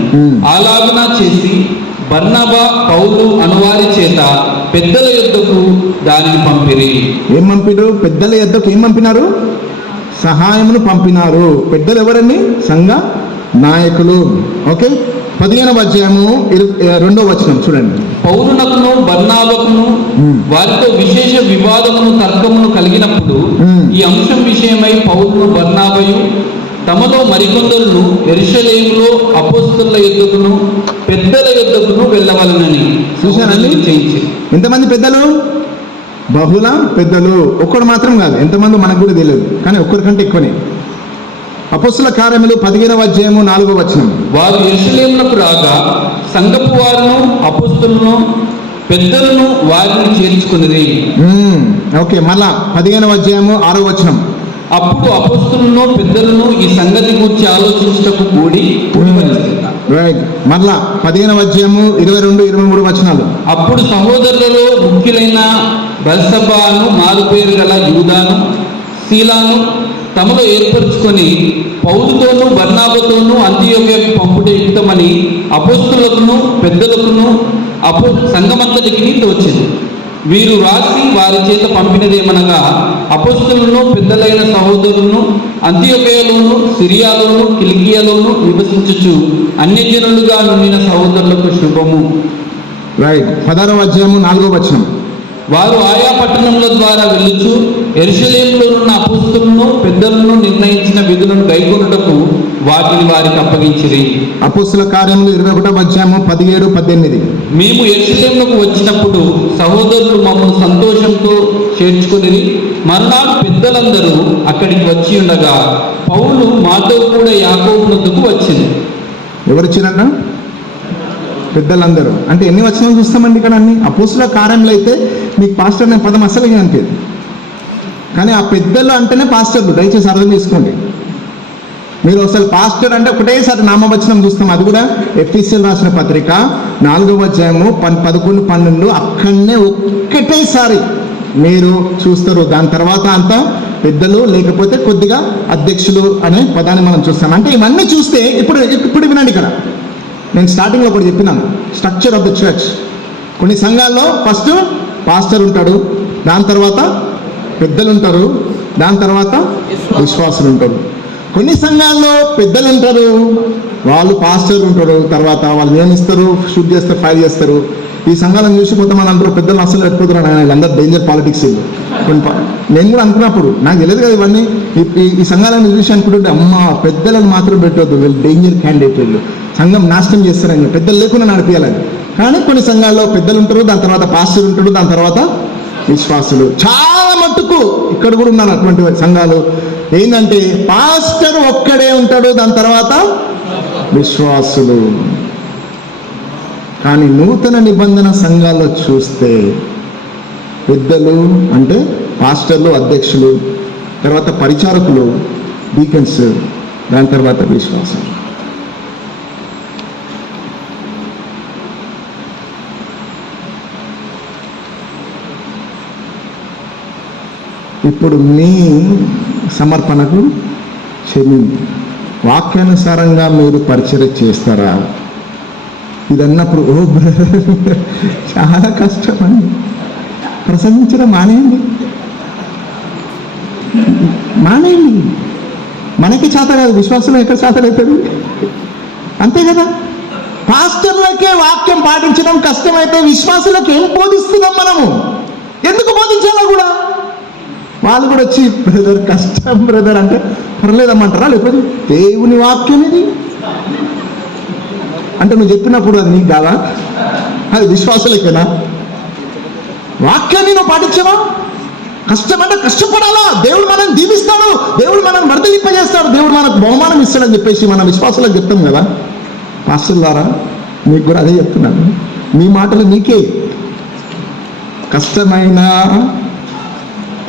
అలాగున చేసి బర్నబా, పౌలు అనువారి చేత పెద్దల యొద్దకు దానిని పంపిరి. ఏం పంపిరు? పెద్దల యొద్దకు ఏం పంపినారు? సహాయమును పంపినారు. పెద్దలు ఎవరండి? సంఘ నాయకులు. ఓకే, 15వ అధ్యాయము 2వ వచనం చూడండి. పౌలునకును బర్నాబకును వారితో విశేష వివాదమును తర్కమును కలిగినప్పుడు ఈ అంశం విషయమై పౌలును బర్నాబయు తమలో మరికొందరును యెరూషలేములో అపోస్తలుల యొద్దకును పెద్దల యొద్దకును వెళ్ళవలనని నిశ్చయించి. ఎంతమంది పెద్దలు? బహుళ పెద్దలు. ఒక్కడు మాత్రం కాదు, ఎంతమంది మనకు కూడా తెలియదు, కానీ ఒక్కరికంటే ఎక్కువనే. అపోస్తల కార్యములు 15వ అధ్యాయము 4వ వచనం. వారు యెరూషలేమునకు రాగా సంఘపు వారును అపోస్తలులను పెద్దలను వారిని చేర్చుకున్నది. ఓకే, మళ్ళా 15వ అధ్యాయము 6వ వచనం. అప్పుడు అపోస్తలులను పెద్దలను ఈ సంగతి గురించి ఆలోచించటకు కూడి రైట్. మరలా 15వ అధ్యాయము 22-23 వచనాలు. అప్పుడు సహోదరులలో ముఖ్యులైన బర్సబాను, మారుపేరు గల యూదాను, శీలాను తమలో ఏర్పరచుకొని పౌలుతోనూ బర్నాబతోనూ అంతియోక్యకు పంపుట యుక్తమని అపోస్తలులకును పెద్దలకును సంఘమంతటికి తోచింది. వీరు రాసి వారి చేత పంపినదేమనగా, అపోస్తలులను పెద్దలైన సహోదరులను అంతియోక్యలోను, సిరియాలోను, కిలికియాలోను నివసించుచు అన్యజనులుగా నుండిన సహోదరులకు శుభము. రైట్. 16వ అధ్యాయము 4వ వచనం. వారు ఆయా పట్టణముల ద్వారా వెళ్ళుచు యెరూషలేములో ఉన్న అపోస్తలులను పెద్దలను నిర్ణయించిన విధులను గైకొనుటకు వాటిని వారికి అప్పగించిరి. అపోస్తల కార్యములు 21వ అధ్యాయము 17-18. మేము యెరూషలేమునకు వచ్చినప్పుడు సహోదరులు మమ్మల్ని సంతోషంతో చేర్చుకొని మరునాడు పెద్దలందరూ అక్కడికి వచ్చి ఉండగా పౌలు మాతో కూడా యాకోబు వద్దకు వచ్చింది. ఎవరిచ్చిరన్నా? పెద్దలందరూ. అంటే ఎన్ని వచనాలు చూస్తామండి ఇక్కడ? అన్ని అపోస్తల కార్యంలో అయితే మీకు పాస్టర్ అనే పదం అసలు అనిపించదు, కానీ ఆ పెద్దలు అంటేనే పాస్టర్లు. దయచేసి అర్థం చేసుకోండి. మీరు అసలు పాస్టర్ అంటే ఒకటేసారి నామవచనం చూస్తాం, అది కూడా ఎఫెసీయులకు రాసిన పత్రిక 4వ అధ్యాయము 11-12 అక్కడనే ఒక్కటేసారి మీరు చూస్తారు. దాని తర్వాత అంతా పెద్దలు లేకపోతే కొద్దిగా అధ్యక్షులు అనే పదాన్ని మనం చూస్తాం. అంటే ఇవన్నీ చూస్తే ఇప్పుడు వినండి. ఇక్కడ నేను స్టార్టింగ్లో ఒకటి చెప్పినాను, స్ట్రక్చర్ ఆఫ్ ద చర్చ్. కొన్ని సంఘాల్లో ఫస్ట్ పాస్టర్ ఉంటాడు, దాని తర్వాత పెద్దలు ఉంటారు, దాని తర్వాత విశ్వాసులు ఉంటారు. కొన్ని సంఘాల్లో పెద్దలు ఉంటారు, వాళ్ళు పాస్టర్ ఉంటారు, తర్వాత వాళ్ళు నియమిస్తారు, షూట్ చేస్తారు, ఫైర్ చేస్తారు. ఈ సంఘాలను చూసి కొంతమంది అంటారు పెద్దలు అసలు ఎట్టుకుతున్నారు, వీళ్ళందరూ డేంజర్ పాలిటిక్స్. నేను కూడా అనుకున్నప్పుడు నాకు తెలియదు కదా ఇవన్నీ. ఈ సంఘాలను చూసి అనుకుంటుంటే అమ్మ పెద్దలను మాత్రం పెట్టవద్దు, వీళ్ళు డేంజర్ క్యాండిడేట్, వీళ్ళు సంఘం నాశనం చేస్తారని, పెద్దలు లేకుండా నడిపించాలని. కానీ కొన్ని సంఘాల్లో పెద్దలు ఉంటారు, దాని తర్వాత పాస్టర్ ఉంటాడు, దాని తర్వాత విశ్వాసులు. చాలా మట్టుకు ఇక్కడ కూడా ఉన్నారు అటువంటి సంఘాలు. ఏంటంటే పాస్టర్ ఒక్కడే ఉంటాడు, దాని తర్వాత విశ్వాసులు. కానీ నూతన నిబంధన సంఘాల్లో చూస్తే పెద్దలు అంటే పాస్టర్లు, అధ్యక్షులు, తర్వాత పరిచారకులు, డీకన్స్, దాని తర్వాత విశ్వాసులు. ఇప్పుడు మీ సమర్పణకు చెల్లింది. వాక్యానుసారంగా మీరు పరిచయం చేస్తారా? ఇదన్నప్పుడు ఓ బ్రదర్ చాలా కష్టం అండి, ప్రసంగించడం మానేయండి. మనకి చేత కాదు, విశ్వాసం ఎక్కడ చేతలవుతుంది? అంతే కదా. పాస్టర్లకే వాక్యం పాటించడం కష్టమైతే విశ్వాసులకు ఏం బోధిస్తున్నాం మనము? ఎందుకు బోధించాలో కూడా వాళ్ళు కూడా వచ్చి బ్రదర్ కష్టం బ్రదర్ అంటే పర్లేదమ్మంటారా? లేకపోతే దేవుని వాక్యం ఇది అంటే నువ్వు చెప్పినప్పుడు అది నీకు కాదా? అది విశ్వాసులకేనా? వాక్యాన్ని నువ్వు పాటించవా? కష్టమంటే కష్టపడాలా, దేవుడు మనల్ని దీవిస్తాడు, దేవుడు మనల్ని వర్ధలింపజేస్తాడు, దేవుడు మనకు బహుమానం ఇస్తాడని చెప్పేసి మన విశ్వాసులకు చెప్తాం కదా. పాస్టర్లారా మీకు కూడా అదే చెప్తున్నాను, మీ మాటలు మీకే. కష్టమైన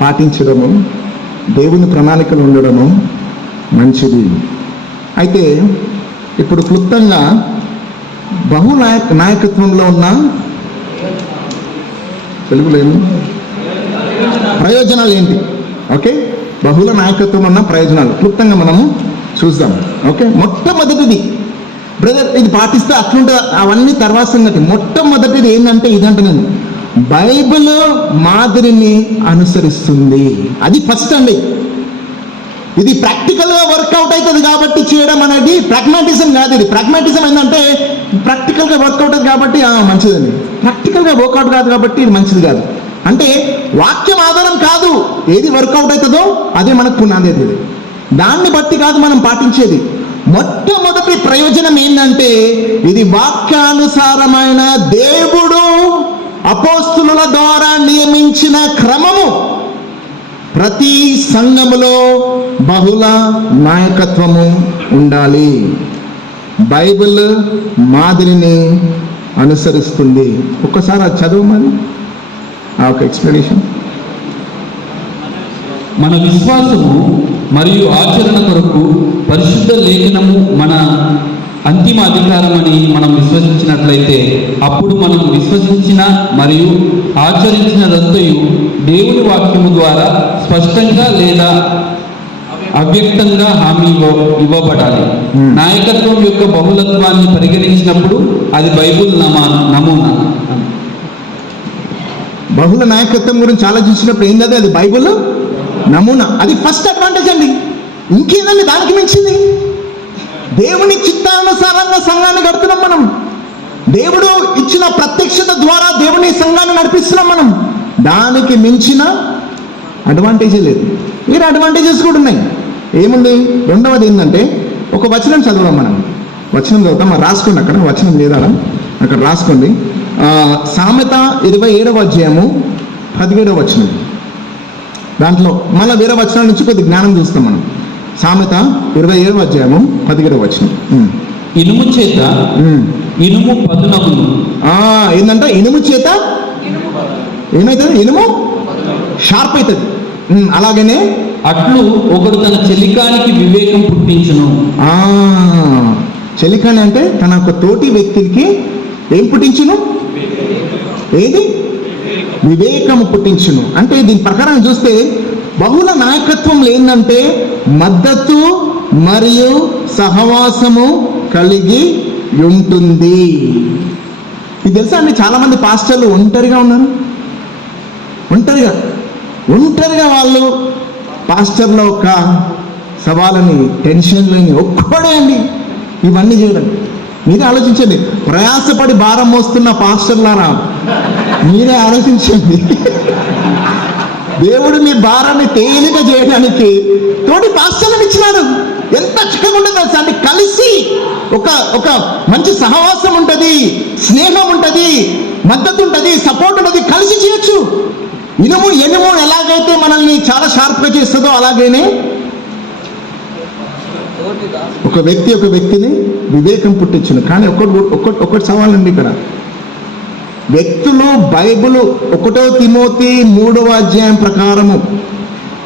పాటించడము, దేవుని ప్రణాళికలు ఉండడము మంచిది. అయితే ఇప్పుడు క్లుప్తంగా నాయకత్వంలో ఉన్న తెలుగులో ప్రయోజనాలు ఏంటి? ఓకే, బహుళ నాయకత్వంలో ఉన్న ప్రయోజనాలు క్లుప్తంగా మనము చూద్దాం. ఓకే, మొట్టమొదటిది బ్రదర్ ఇది పాటిస్తే అట్లుంటే అవన్నీ తర్వాత సంగతి. మొట్టమొదటిది ఏంటంటే ఇదంటే నేను బైబిల్ మాదిరిని అనుసరిస్తుంది. అది ఫస్ట్ అండి. ఇది ప్రాక్టికల్గా వర్కౌట్ అవుతుంది కాబట్టి చేయడం అనేది ప్రాగ్మాటిజం కాదు. ఇది ప్రాగ్మాటిజం ఏంటంటే ప్రాక్టికల్గా వర్కౌట్ అవుతుంది కాబట్టి మంచిదండి, ప్రాక్టికల్గా వర్కౌట్ కాదు కాబట్టి ఇది మంచిది కాదు. అంటే వాక్యం ఆధారం కాదు, ఏది వర్కౌట్ అవుతుందో అదే మనకు పునాది. దాన్ని బట్టి కాదు మనం పాటించేది. మొట్టమొదటి ప్రయోజనం ఏంటంటే ఇది వాక్యానుసారమైన దేవుడు అపోస్తుల ద్వారా నియమించిన క్రమము. ప్రతి సంఘములో బహుళ నాయకత్వము ఉండాలి. బైబిల్ మాదిరిని అనుసరిస్తుంది. ఒక్కసారి అది చదవమని ఒక ఎక్స్ప్లెనేషన్. మన విశ్వాసము మరియు ఆచరణ కొరకు పరిశుద్ధ లేఖనము మన అంతిమ అధికారం అని మనం విశ్వసించినట్లయితే అప్పుడు మనం విశ్వసించిన మరియు ఆచరించినదంతయు దేవుని వాక్యము ద్వారా స్పష్టంగా లేదా అవ్యక్తంగా హామీ ఇవ్వబడాలి. నాయకత్వం యొక్క బహుళత్వాన్ని పరిగణించినప్పుడు అది బైబిల్ నమూనా. బహుళ నాయకత్వం గురించి ఆలోచించినప్పుడు ఏంటది? అది బైబిల్ నమూనా. అది ఫస్ట్ అడ్వాంటేజ్ అండి. ఇంకేందండి దానికి మించింది? దేవుని చిత్తానుసారంగా సంఘాన్ని కడుతున్నాం మనం. దేవుడు ఇచ్చిన ప్రత్యక్షత ద్వారా దేవుని సంఘాన్ని నడిపిస్తున్నాం మనం. దానికి మించిన అడ్వాంటేజే లేదు. మీరు అడ్వాంటేజెస్ కూడా ఉన్నాయి. ఏముంది? రెండవది ఏంటంటే ఒక వచనం చదవడం. మనం వచనం చదువుతాం. మరి రాసుకోండి, అక్కడ వచనం లేదా అక్కడ రాసుకోండి. సామెత 27వ అధ్యాయము 17వ వచనం. దాంట్లో మళ్ళీ వేరే వచనాల నుంచి కొద్ది జ్ఞానం చూస్తాం మనం. సామెత 27వ అధ్యాయము 17వ వచనం. ఇనుము చేత ఇనుము పదునగును. ఏంటంటే ఇనుము చేత ఏమవుతుంది? ఇనుము షార్ప్ అవుతుంది. అలాగనే అట్లు ఒకడు తన చెలికానికి వివేకం పుట్టించును. చెలికాని అంటే తన ఒక తోటి వ్యక్తికి ఏం పుట్టించును? ఏది? వివేకము పుట్టించును. అంటే దీని ప్రకారం చూస్తే బహుళ నాయకత్వం ఏంటంటే మద్దతు మరియు సహవాసము కలిగి ఉంటుంది. ఇది తెలుసా అండి? చాలా మంది పాస్టర్లు ఒంటరిగా ఉన్నారు. ఒంటరిగా వాళ్ళు పాస్టర్లో ఒక సవాలని, టెన్షన్లని ఒక్కడే అండి ఇవన్నీ చేయడం. మీరే ఆలోచించండి. ప్రయాసపడి భారం మోస్తున్న పాస్టర్లారా, మీరే ఆలోచించండి. దేవుడు మీ భారాన్ని తేలిక చేయడానికి తోటి పాస్టర్లను ఇచ్చినాడు. ఎంత చక్కగా ఉంటుంది తెలుసా అండి? కలిసి ఒక మంచి సహవాసం ఉంటుంది, స్నేహం ఉంటుంది, మద్దతు ఉంటుంది, సపోర్ట్ ఉంటుంది. కలిసి చేయొచ్చు. ఎనుము ఎలాగైతే మనల్ని చాలా షార్ప్గా చేస్తుందో అలాగేనే ఒక వ్యక్తిని వివేకం పుట్టించును. కానీ ఒక్కటి సవాల్ అండి ఇక్కడ. వ్యక్తులు బైబిల్ 1 తిమోతి 3వ అధ్యాయం ప్రకారము,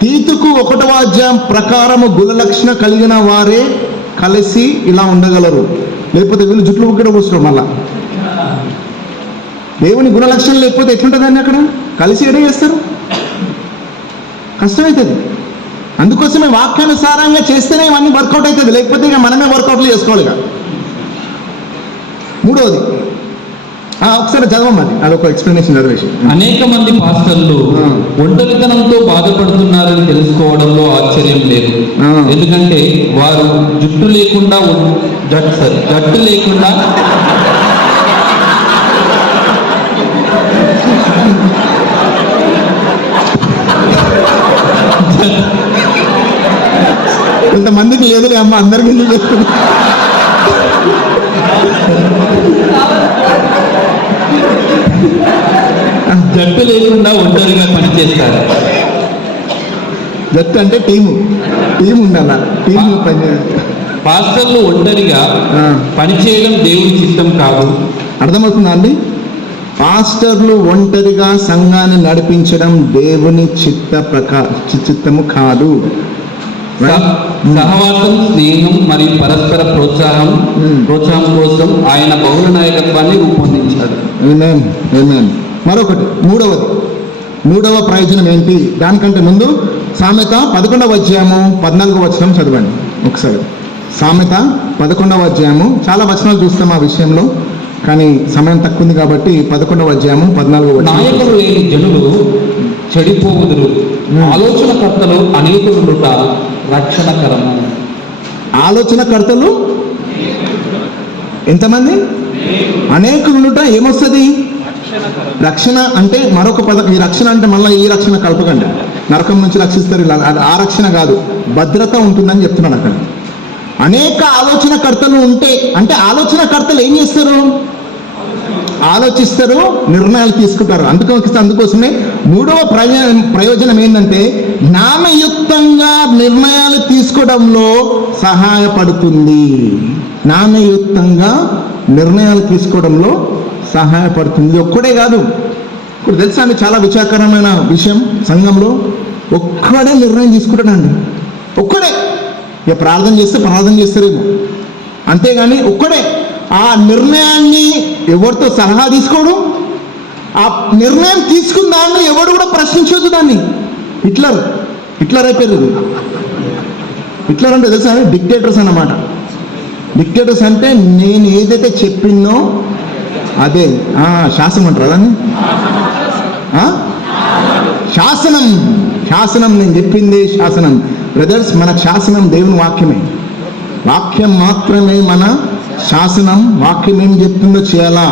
తీతుకు 1వ అధ్యాయం ప్రకారము గుణలక్షణ కలిగిన వారే కలిసి ఇలా ఉండగలరు. లేకపోతే వీళ్ళు జుట్లు ఇక్కడ కూర్చోరు. మళ్ళా దేవుని గుణలక్షణం లేకపోతే ఎట్లుంటుందండి? అక్కడ కలిసి ఎడ చేస్తారు? కష్టమవుతుంది. అందుకోసమే వాక్యానుసారంగా చేస్తేనే ఇవన్నీ వర్కౌట్ అవుతుంది. లేకపోతే ఇక మనమే వర్కౌట్లు చేసుకోవాలి. ఇక మూడవది ఒకసారి చదవమని అదొక ఎక్స్ప్లెనేషన్ చదివేసి. అనేక మంది పాస్టర్లు ఒంటరితనంతో బాధపడుతున్నారని తెలుసుకోవడంలో ఆశ్చర్యం లేదు. ఎందుకంటే వారు జట్టు లేకుండా కొంతమందికి లేదులే అమ్మ, అందరికీ ఎందుకు చెప్తున్నా. జట్టు లేకుండా ఒంటరిగా పనిచేస్తారు. జట్టు అంటే టీము ఉండాల. టీంలో పనిచేయాలి. పాస్టర్లు ఒంటరిగా పనిచేయడం దేవుని చిత్తం కాదు. అర్థమవుతుందా అండి? పాస్టర్లు ఒంటరిగా సంఘాన్ని నడిపించడం దేవుని చిత్తము కాదు. సహవాసం, స్నేహం మరియు పరస్పర ప్రోత్సాహం కోసం ఆయన బహుళ నాయకత్వాన్ని రూపొందించాడు. మరొకటి మూడవ ప్రయోజనం ఏంటి? దానికంటే ముందు సామెత 11వ అధ్యాయము 14వ వచనం చదవండి ఒకసారి. సామెత 11వ అధ్యాయము, చాలా వచనాలు చూస్తాం ఆ విషయంలో, కానీ సమయం తక్కువ ఉంది కాబట్టి 11వ అధ్యాయము 14వ వచనం. నాయకులు లేని జనులు చెడిపోవుదురు, ఆలోచనకర్తలు అనేకులుట రక్షణకరము. ఆలోచనకర్తలు ఎంతమంది? అనేకులుట ఏమొస్తుంది? రక్షణ అంటే మరొక పదం. ఈ రక్షణ అంటే మళ్ళీ ఈ రక్షణ కలపకండి. నరకం నుంచి రక్షిస్తారు ఇలా, ఆ రక్షణ కాదు, భద్రత ఉంటుందని చెప్తున్నాడు అక్కడ. అనేక ఆలోచనకర్తలు ఉంటే అంటే ఆలోచనకర్తలు ఏం చేస్తారు? ఆలోచిస్తారు, నిర్ణయాలు తీసుకుంటారు. అందుకోసమే మూడవ ప్రయోజనం ఏంటంటే జ్ఞానయుక్తంగా నిర్ణయాలు తీసుకోవడంలో సహాయపడుతుంది. జ్ఞానయుక్తంగా నిర్ణయాలు తీసుకోవడంలో సహాయపడుతుంది. ఒక్కడే కాదు, ఇప్పుడు తెలుసా అండి, చాలా విచారకరమైన విషయం సంఘంలో ఒక్కడే నిర్ణయం తీసుకుంటాడండి. ఒక్కడే. ఇక ప్రార్థన చేస్తే ప్రార్థన చేస్తారేమో, అంతేగాని ఒక్కడే. ఆ నిర్ణయాన్ని ఎవరితో సలహా తీసుకోడు, ఆ నిర్ణయం తీసుకున్న దాన్ని ఎవడు కూడా ప్రశ్నించొద్దు దాన్ని. హిట్లర్ అయిపోయారు. హిట్లర్ అంటే తెలుసా, డిక్టేటర్స్ అన్నమాట. డిక్టేటర్స్ అంటే నేను ఏదైతే చెప్పినో అదే శాసనం అంటారు దాన్ని. శాసనం నేను చెప్పింది శాసనం. బ్రదర్స్, మన శాసనం దేవుని వాక్యమే. వాక్యం మాత్రమే మన శాసనం. వాక్యం ఏం చెప్తుందో చేయాలా.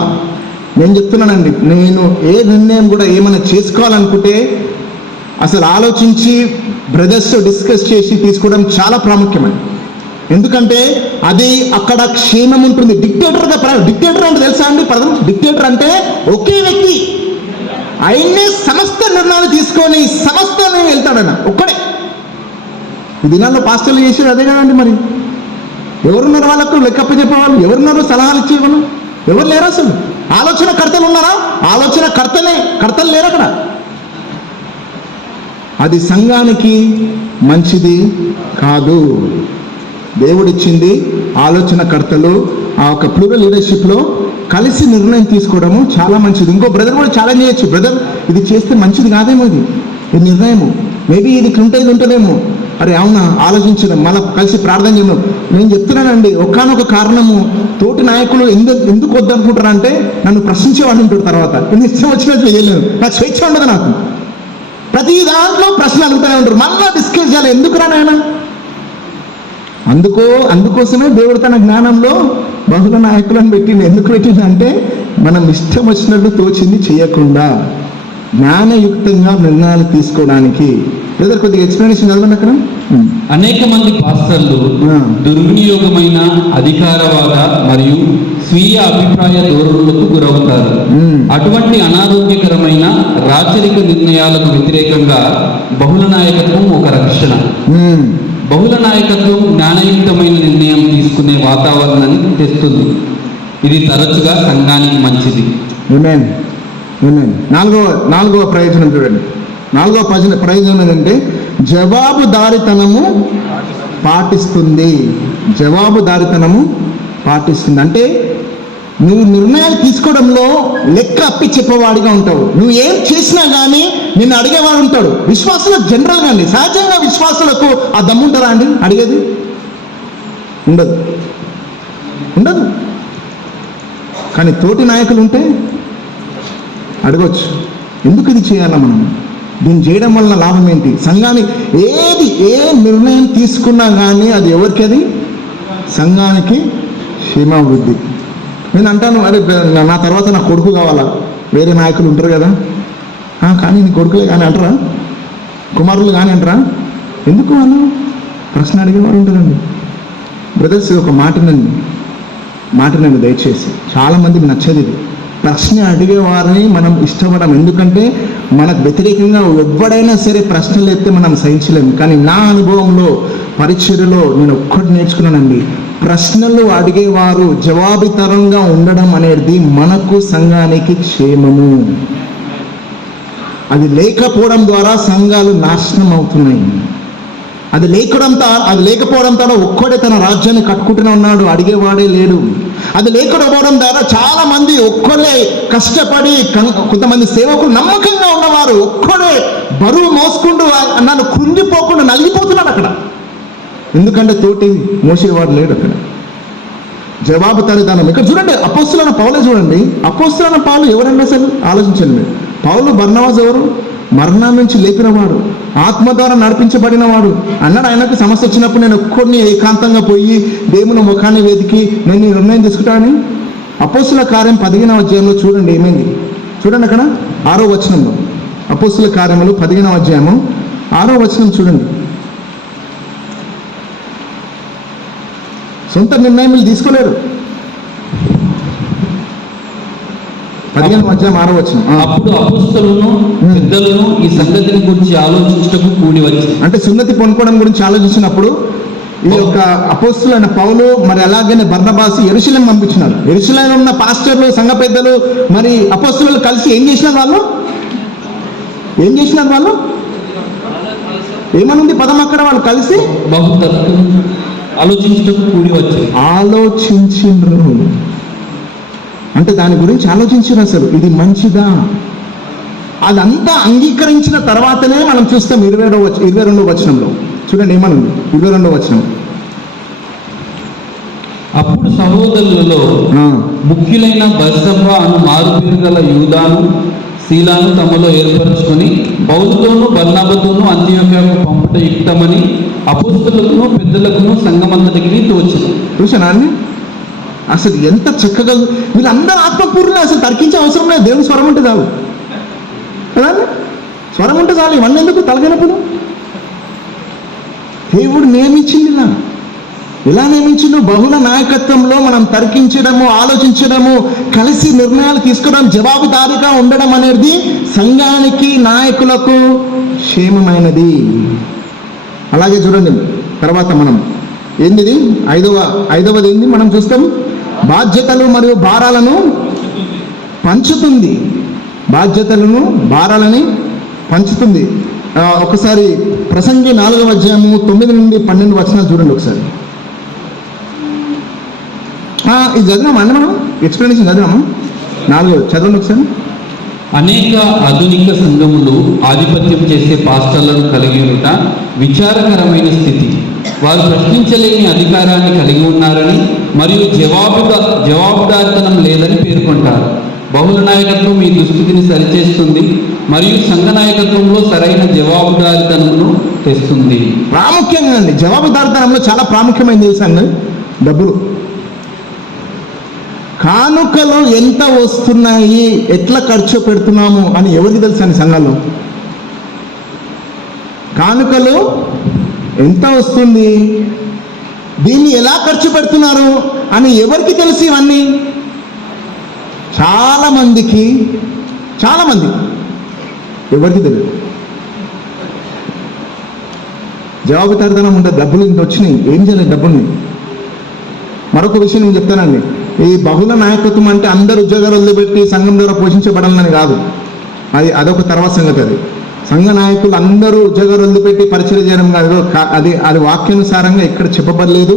నేను చెప్తున్నానండి, నేను ఏ నిర్ణయం కూడా ఏమైనా చేసుకోవాలనుకుంటే అసలు ఆలోచించి బ్రదర్స్ డిస్కస్ చేసి తీసుకోవడం చాలా ప్రాముఖ్యమైనది. ఎందుకంటే అది అక్కడ క్షేమం ఉంటుంది. డిక్టేటర్ అంటే తెలుసా అండి పదం? డిక్టేటర్ అంటే ఒకే వ్యక్తి ఆయన్నే సమస్త నిర్ణయాలు తీసుకొని సమస్తనే వెళ్తాడన్న ఒక్కడే. ఈ దినాల్లో పాస్టర్లు చేసేది అదే కదండి. మరి ఎవరున్నారు వాళ్ళకు లెక్కప్ప చెప్పేవాళ్ళు? ఎవరున్నారు సలహాలు ఇచ్చేవాళ్ళు? ఎవరు లేరు అసలు. ఆలోచన కర్తలు ఉన్నారా? ఆలోచన కర్తలు లేరు అక్కడ. అది సంఘానికి మంచిది కాదు. దేవుడిచ్చింది ఆలోచన కర్తలు ఆ ఒక ప్లూరల్ లీడర్షిప్లో కలిసి నిర్ణయం తీసుకోవడము చాలా మంచిది. ఇంకో బ్రదర్ కూడా ఛాలెంజ్ చేయొచ్చు, బ్రదర్ ఇది చేస్తే మంచిది కాదేమో, ఇది నిర్ణయము మేబీ ఇది ఉంటుందేమో. అరే అవునా, ఆలోచించడం, మళ్ళీ కలిసి ప్రార్థన చేయడం. నేను చెప్తున్నానండి, ఒకానొక కారణము తోటి నాయకులు ఎందుకు వద్దనుకుంటారంటే నన్ను ప్రశ్నించేవాడు ఉంటాడు. తర్వాత నేను ఇష్టం వచ్చినట్లు చేయలేను, నాకు స్వేచ్ఛ ఉండదు. నాకు ప్రతి దాంట్లో ప్రశ్న అడుగుతూనే ఉంటారు, మళ్ళీ డిస్కస్ చేయాలి. ఎందుకురా నాయన? అందుకోసమే దేవుడు తన జ్ఞానంలో బహుళ నాయకులను పెట్టింది. ఎందుకు పెట్టిందంటే మనం ఇష్టం వచ్చినట్టు తోచింది చేయకుండా జ్ఞానయుక్తంగా నిర్ణయాలు తీసుకోవడానికి. లేదా కొద్దిగా ఎక్స్ప్లెనేషన్ చదవండి అక్కడ. అనేక మంది పాస్టర్లు దుర్వినియోగమైన అధికారవాద మరియు స్వీయ అభిప్రాయ ధోరణులకు గురవుతారు. అటువంటి అనారోగ్యకరమైన రాచరిక నిర్ణయాలకు వ్యతిరేకంగా బహుళ నాయకత్వం ఒక రక్షణ. బహుళ నాయకత్వం జ్ఞానయుక్తమైన నిర్ణయం తీసుకునే వాతావరణాన్ని తెస్తుంది. ఇది తరచుగా సంఘానికి మంచిది. నాలుగవ ప్రయోజనం చూడండి. నాలుగవ ప్రయోజనం ఏంటంటే జవాబుదారితనము పాటిస్తుంది. అంటే నువ్వు నిర్ణయాలు తీసుకోవడంలో లెక్క అప్పి చెప్పేవాడిగా ఉంటావు. నువ్వు ఏం చేసినా కానీ నిన్ను అడిగేవాడు ఉంటాడు. విశ్వాసులకు జనరల్గా అండి, సహజంగా విశ్వాసులకు ఆ దమ్ముంటారా అండి అడిగేది? ఉండదు. కానీ తోటి నాయకులు ఉంటే అడగవచ్చు, ఎందుకు ఇది చేయాలా మనం, దీన్ని చేయడం వల్ల లాభం ఏంటి? సంఘానికి ఏ నిర్ణయం తీసుకున్నా కానీ అది ఎవరికి? అది సంఘానికి క్షేమాభివృద్ధి. నేను అంటాను, అరే నా తర్వాత నా కొడుకు కావాలా? వేరే నాయకులు ఉంటారు కదా, కానీ నీ కొడుకులే కానీ అంటారా, కుమారులు కానీ అంటారా? ఎందుకు వాళ్ళు ప్రశ్న అడిగేవారు ఉంటారండి. బ్రదర్స్, ఒక మాటనండి దయచేసి, చాలామందికి నచ్చదు ఇది. ప్రశ్న అడిగేవారిని మనం ఇష్టపడం. ఎందుకంటే మనకు వ్యతిరేకంగా ఎవడైనా సరే ప్రశ్నలు ఎత్తే మనం సహించలేము. కానీ నా అనుభవంలో పరిచర్యలో నేను ఒక్కటి నేర్చుకున్నానండి, ప్రశ్నలు అడిగేవారు జవాబుతరంగా ఉండడం అనేది మనకు సంఘానికి క్షేమము. అది లేకపోవడం ద్వారా సంఘాలు నాశనం అవుతున్నాయి. అది లేకపోవడంతో ఒక్కడే తన రాజ్యాన్ని కట్టుకుంటూనే ఉన్నాడు, అడిగేవాడే లేడు. అది లేకపోవడం ద్వారా చాలా మంది ఒక్కడే కష్టపడి, కొంతమంది సేవకులు నమ్మకంగా ఉన్నవారు ఒక్కడే బరువు మోసుకుంటూ నన్ను కృంగిపోకుండా నలిగిపోతున్నాడు అక్కడ. ఎందుకంటే తోటి మోసేవాడు లేడు అక్కడ. జవాబుదారీతనం. ఇక్కడ చూడండి, అపోస్తులైన పౌలే చూడండి. అపోస్తులైన పౌలు ఎవరండి అసలు? ఆలోచించండి మీరు. పౌలు బర్నబాసు ఎవరు? మరణం నుంచి లేపినవాడు, ఆత్మ ద్వారా నడిపించబడినవాడు. అన్నాడు, ఆయనకు సమస్య వచ్చినప్పుడు నేను ఒక్కడిని ఏకాంతంగా పోయి దేవుని ముఖాన్ని వెతికి నేను నిర్ణయం తీసుకుంటానని. అపోస్తుల కార్యం 15వ అధ్యాయంలో చూడండి ఏమైంది. చూడండి అక్కడ 6వ వచనంలో, అపోస్తుల కార్యములు 15వ అధ్యాయము 6వ వచనం చూడండి. సొంత నిర్ణయం తీసుకోలేరు. 15వ అధ్యాయం 6వ వచనం. అప్పుడు అపోస్తలును పెద్దలను ఈ సంగతిని గురించి ఆలోచించటకు కూడి వచ్చి, అంటే సున్నతి పొందుకోవడం గురించి ఆలోచించినప్పుడు ఈ యొక్క అపోస్తులైన పౌలు మరి అలాగనే బర్నబాసు యెరూషలేము పంపించినారు. యెరూషలేములో ఉన్న పాస్టర్లు, సంఘ పెద్దలు, మరి అపోస్తులు కలిసి ఏం చేసినారు? వాళ్ళు ఏమనుంది పదం అక్కడ? వాళ్ళు కలిసి బహుతర్కం ఆలోచించటకు కూడి వచ్చాయి. ఆలోచించిండ్రు. అంటే దాని గురించి ఆలోచించారు, అసలు ఇది మంచిదా? అదంతా అంగీకరించిన తర్వాతనే మనం చూస్తాం 22వ వచనంలో. చూడండి ఏమనుంది 22వ వచనం. అప్పుడు సహోదరులలో ముఖ్యులైన బర్సబ్బ అను మారుపేరు గల యూదాను శీలాను తమలో ఏర్పరచుకొని పౌలుతోనూ బర్నబాతోనూ అంతియోక్యకు పంపుట యుక్తమని అపోస్తలులకును పెద్దలకును సంఘమంతటికి తోచింది. చూసానా అండి? అసలు ఎంత చక్కగా వీళ్ళందరూ ఆత్మపూర్ణ, అసలు తర్కించే అవసరం లేదు. దేవుని స్వరం ఉంటే చాలు కదా, స్వరం ఉంటే చాలు. ఇవన్నీ ఎందుకు తలగినప్పుడు? దేవుడు నియమించింది ఇలా నియమించిన బహుళ నాయకత్వంలో మనం తర్కించడము, ఆలోచించడము, కలిసి నిర్ణయాలు తీసుకోవడం, జవాబుదారీగా ఉండడం అనేది సంఘానికి, నాయకులకు క్షేమమైనది. అలాగే చూడండి తర్వాత మనం ఏంది ఐదవది ఏంది మనం చూస్తాం? బాధ్యతలు మరియు భారాలను పంచుతుంది. బాధ్యతలను భారాలని పంచుతుంది. ఒకసారి ప్రసంగి 4వ అధ్యాయము 9 నుండి 12 వచనాలు చూడండి ఒకసారి. ఇది చదివామా అండి? మనం ఎక్స్ప్లెనేషన్ చదివామా? 4 చదవండి ఒకసారి. అనేక ఆధునిక సంఘములు ఆధిపత్యం చేసే పాస్టర్లను కలిగి ఉంట విచారకరమైన స్థితి. వారు ప్రశ్నించలేని అధికారాన్ని కలిగి ఉన్నారని మరియు జవాబుదారితనం లేదని పేర్కొంటారు. బహుళ నాయకత్వం ఈ దుస్థితిని సరిచేస్తుంది మరియు సంఘ నాయకత్వంలో సరైన జవాబుదారితనమును తెస్తుంది. ప్రాముఖ్యంగా అండి, జవాబుదారితనంలో చాలా ప్రాముఖ్యమైనది తెలుసా అండి? డబ్బులు, కానుకలు ఎంత వస్తున్నాయి, ఎట్లా ఖర్చు పెడుతున్నాము అని ఎవరికి తెలుసు అండి? సంఘాల్లో కానుకలు ఎంత వస్తుంది, దీన్ని ఎలా ఖర్చు పెడుతున్నారు అని ఎవరికి తెలుసు? ఇవన్నీ చాలా మంది ఎవరికి తెలియదు. జవాబుదారితనం ఉంటుంది. డబ్బులు ఇంత వచ్చినాయి, ఏం చేయలేదు డబ్బుల్ని. మరొక విషయం నేను చెప్తానండి, ఈ బహుళ నాయకత్వం అంటే అందరు ఉద్యోగాలు వదిలిపెట్టి సంఘం ద్వారా పోషించబడాలని కాదు. అదొక తర్వాత సంగతి. అది సంఘ నాయకులు అందరూ ఉద్యోగాలు వదిలిపెట్టి పరిచయం చేయడం కాదు. అది వాక్యానుసారంగా ఎక్కడ చెప్పబడలేదు.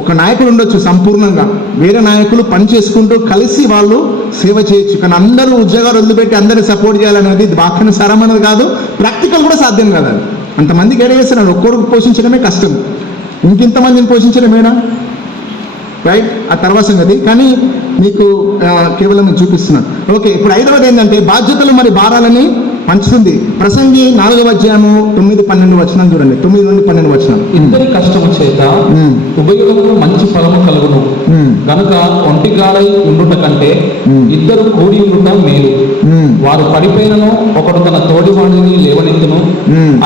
ఒక నాయకుడు ఉండొచ్చు సంపూర్ణంగా, వేరే నాయకులు పని చేసుకుంటూ కలిసి వాళ్ళు సేవ చేయొచ్చు. కానీ అందరూ ఉద్యోగాలు వదిలిపెట్టి అందరూ సపోర్ట్ చేయాలనేది వాక్యానుసారం అనేది కాదు, ప్రాక్టికల్ కూడా సాధ్యం కాదు. అది అంతమందికి ఏడ చేస్తున్నాడు, ఒక్కరికి పోషించడమే కష్టం, ఇంకెంతమందిని పోషించడం ఏడా? రైట్, ఆ తర్వాత సంగతి. కానీ మీకు కేవలం నేను చూపిస్తున్నాను. ఓకే, ఇప్పుడు 5వది ఏంటంటే బాధ్యతలు మరి భారాలని పంచుతుంది. ప్రసంగి 4వ అధ్యాయము 9-12 వచనాలు చూడండి. 9 నుండి 12 వచనాలు. ఇద్దరి కష్టము చేత ఉభయులకు మంచి ఫలము కలుగును గనుక ఒంటిగాడై ఉండుట కంటే ఇద్దరు కూడి ఉండటం మేలు. వారు పడిపోయినను ఒకడు తన తోడివాడిని లేవనెత్తును.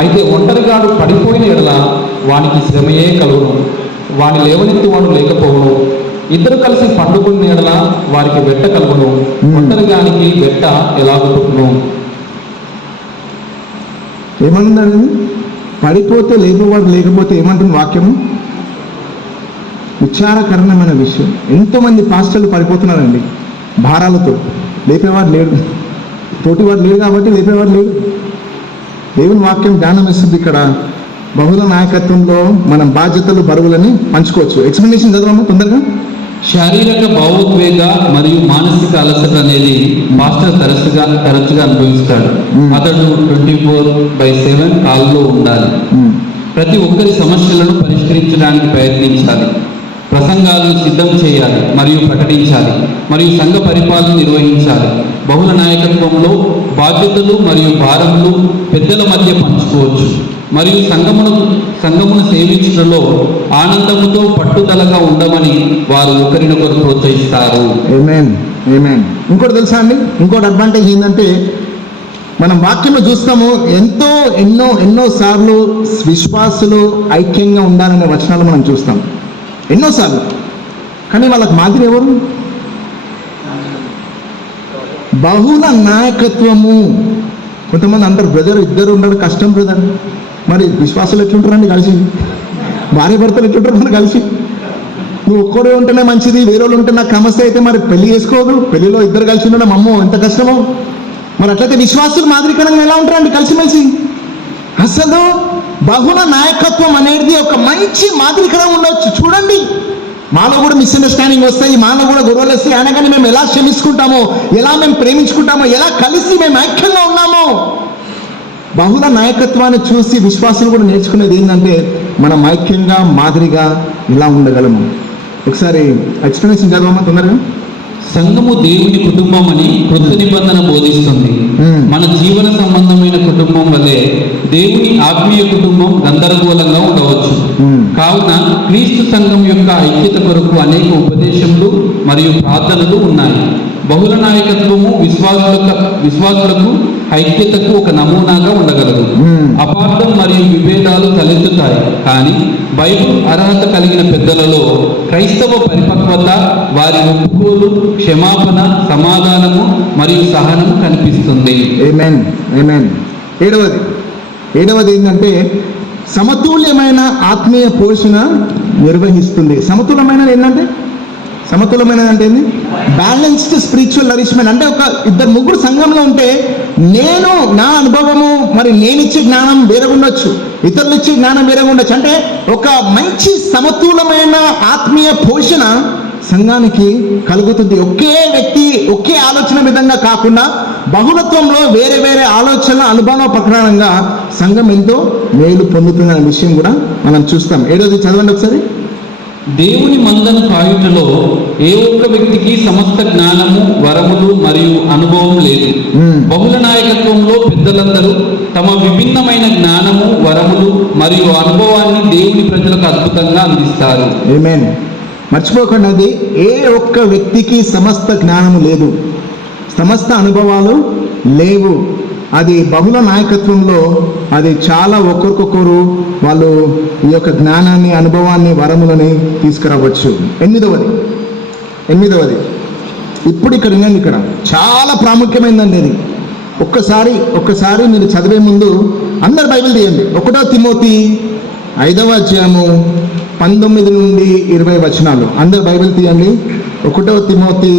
అయితే ఒంటరిగాడు పడిపోయిన ఎడల వానికి శ్రమయే కలుగును, వాని లేవనెత్తి వాడు లేకపోవును. ఇద్దరు కలిసి పండుకున్న ఎడల వారికి వెట్ట కలుగును, ఒంటరిగానికి వెట్ట ఎలాగో పుట్టును. ఏమన్నాడు? పడిపోతే లేపేవాడు లేకపోతే ఏమంటుంది వాక్యము? విచారకరమైన విషయం. ఎంతోమంది పాస్టర్లు పడిపోతున్నారండి భారాలతో. లేపేవాడు లేడు, తోటివాడు లేడు కాబట్టి లేపేవాడు లేడు. దేవుని వాక్యం జ్ఞానం ఇస్తుంది. ఇక్కడ బహుళ నాయకత్వంలో మనం బాధ్యతలు బరువులని పంచుకోవచ్చు. ఎక్స్ప్లెనేషన్ చదవమ్మా తొందరగా. శారీరక భావోద్వేగ మరియు మానసిక అలసట అనేది మాస్టర్ తరచుగా అనుభవిస్తాడు. అతడు 24/7 కాల్లో ఉండాలి. ప్రతి ఒక్కరి సమస్యలను పరిష్కరించడానికి ప్రయత్నించాలి, ప్రసంగాలను సిద్ధం చేయాలి మరియు ప్రకటించాలి, మరియు సంఘ పరిపాలన నిర్వహించాలి. బహుళ నాయకత్వంలో బాధ్యతలు మరియు భారములు పెద్దల మధ్య పంచుకోవచ్చు మరియు సంఘమును సేవించడంలో ఆనందముతో పట్టుదలగా ఉండమని వారు ఒకరినొకరు ప్రోత్సహిస్తారు. ఆమేన్, ఆమేన్. ఇంకోటి తెలుసా అండి, ఇంకోటి అడ్వాంటేజ్ ఏంటంటే మనం వాక్యంలో చూస్తాము, ఎన్నో సార్లు విశ్వాసులు ఐక్యంగా ఉండాలనే వచనాలు మనం చూస్తాం ఎన్నోసార్లు. కానీ వాళ్ళకి మాదిరి ఎవరు? బహుళ నాయకత్వము. కొంతమంది అంటారు, బ్రదర్ ఇద్దరు ఉండడం కష్టం బ్రదర్. మరి విశ్వాసులు ఎట్లుంటారండి కలిసి? భార్య భర్తలు ఎట్లుంటారు మరి కలిసి? నువ్వు ఒక్కడే ఉంటేనే మంచిది, వేరే వాళ్ళు ఉంటే నాకు సమస్య అయితే మరి పెళ్లి చేసుకోదు. పెళ్లిలో ఇద్దరు కలిసి ఉండడం అమ్మో ఎంత కష్టమో. మరి అట్లయితే విశ్వాసులు మాదిరికరంగా ఎలా ఉంటారండి కలిసిమెలిసి? అసలు బహుళ నాయకత్వం అనేది ఒక మంచి మాదిరికరం ఉండవచ్చు. చూడండి, మాలో కూడా మిస్అండర్స్టాండింగ్ వస్తాయి, మాలో కూడా గొడవలు వస్తాయి. అయినా కానీ మేము ఎలా క్షమించుకుంటామో, ఎలా మేము ప్రేమించుకుంటామో, ఎలా కలిసి మేము ఐక్యంగా ఉన్నామో. బహుళ నాయకత్వాన్ని చూసి విశ్వాసులు కూడా నేర్చుకునేది ఏంటంటే మనం ఐక్యంగా మాదిరిగా ఇలా ఉండగలము. ఒకసారి ఎక్స్ప్లెనేషన్ చదవమా తొందరగా. సంఘము దేవుని కుటుంబం అని కృత నిబంధన బోధిస్తుంది. మన జీవన సంబంధమైన కుటుంబం వలె దేవుని ఆత్మీయ కుటుంబం గందరగోళంగా ఉండవచ్చు. కావున క్రీస్తు సంఘం యొక్క ఐక్యత కొరకు అనేక ఉపదేశములు మరియు ప్రార్థనలు ఉన్నాయి. బహుళ నాయకత్వము విశ్వాసులకు ఐక్యతకు ఒక నమూనాగా ఉండగలదు. అపార్థం మరియు విభేదాలు తలెత్తుతాయి, కానీ బైబిల్ అర్హత కలిగిన పెద్దలలో క్రైస్తవ పరిపక్వత, వారి ఒప్పుకోలు, క్షమాపణ, సమాధానము మరియు సహనము కనిపిస్తుంది. ఆమేన్, ఆమేన్. ఏడవది ఏంటంటే సమతుల్యమైన ఆత్మీయ పోషణ నిర్వహిస్తుంది. సమతుల్యమైనది అంటే ఏంది? Balanced spiritual nourishment. అంటే ఒక ఇద్దరు ముగ్గురు సంఘంలో ఉంటే నా అనుభవము మరి నేనిచ్చే జ్ఞానం వేరే ఉండొచ్చు, ఇతరులు ఇచ్చే జ్ఞానం వేరే ఉండొచ్చు. అంటే ఒక మంచి సమతులమైన ఆత్మీయ పోషణ సంఘానికి కలుగుతుంది. ఒకే వ్యక్తి ఒకే ఆలోచన విధంగా కాకుండా బహుళత్వంలో వేరే వేరే ఆలోచనల అనుభవ ప్రకారంగా సంఘం ఎంతో మేలు పొందుతున్న విషయం కూడా మనం చూస్తాం. ఏడోది చదవండి ఒకసారి. దేవుని మందను కాయుటలో ఏ ఒక్క వ్యక్తికి సమస్త జ్ఞానము, వరములు మరియు అనుభవం లేదు. బహుళ నాయకత్వంలో పెద్దలందరూ తమ విభిన్నమైన జ్ఞానము, వరములు మరియు అనుభవాన్ని దేవుని ప్రజలకు అద్భుతంగా అందిస్తారు. ఆమేన్. మర్చిపోకండి, అది ఏ ఒక్క వ్యక్తికి సమస్త జ్ఞానము లేదు, సమస్త అనుభవాలు లేవు. అది బహుళ నాయకత్వంలో అది చాలా ఒకరికొకరు వాళ్ళు ఈ యొక్క జ్ఞానాన్ని, అనుభవాన్ని, వరములని తీసుకురావచ్చు. ఎనిమిదవది ఇప్పుడు ఇక్కడ వినండి, ఇక్కడ చాలా ప్రాముఖ్యమైనదండి ఇది. ఒక్కసారి మీరు చదివే ముందు అందరు బైబిల్ తీయండి. 1 తిమోతి 5వ అధ్యాయము 19 నుండి 20 వచనాలు. అందరు బైబిల్ తీయండి. 1 తిమోతి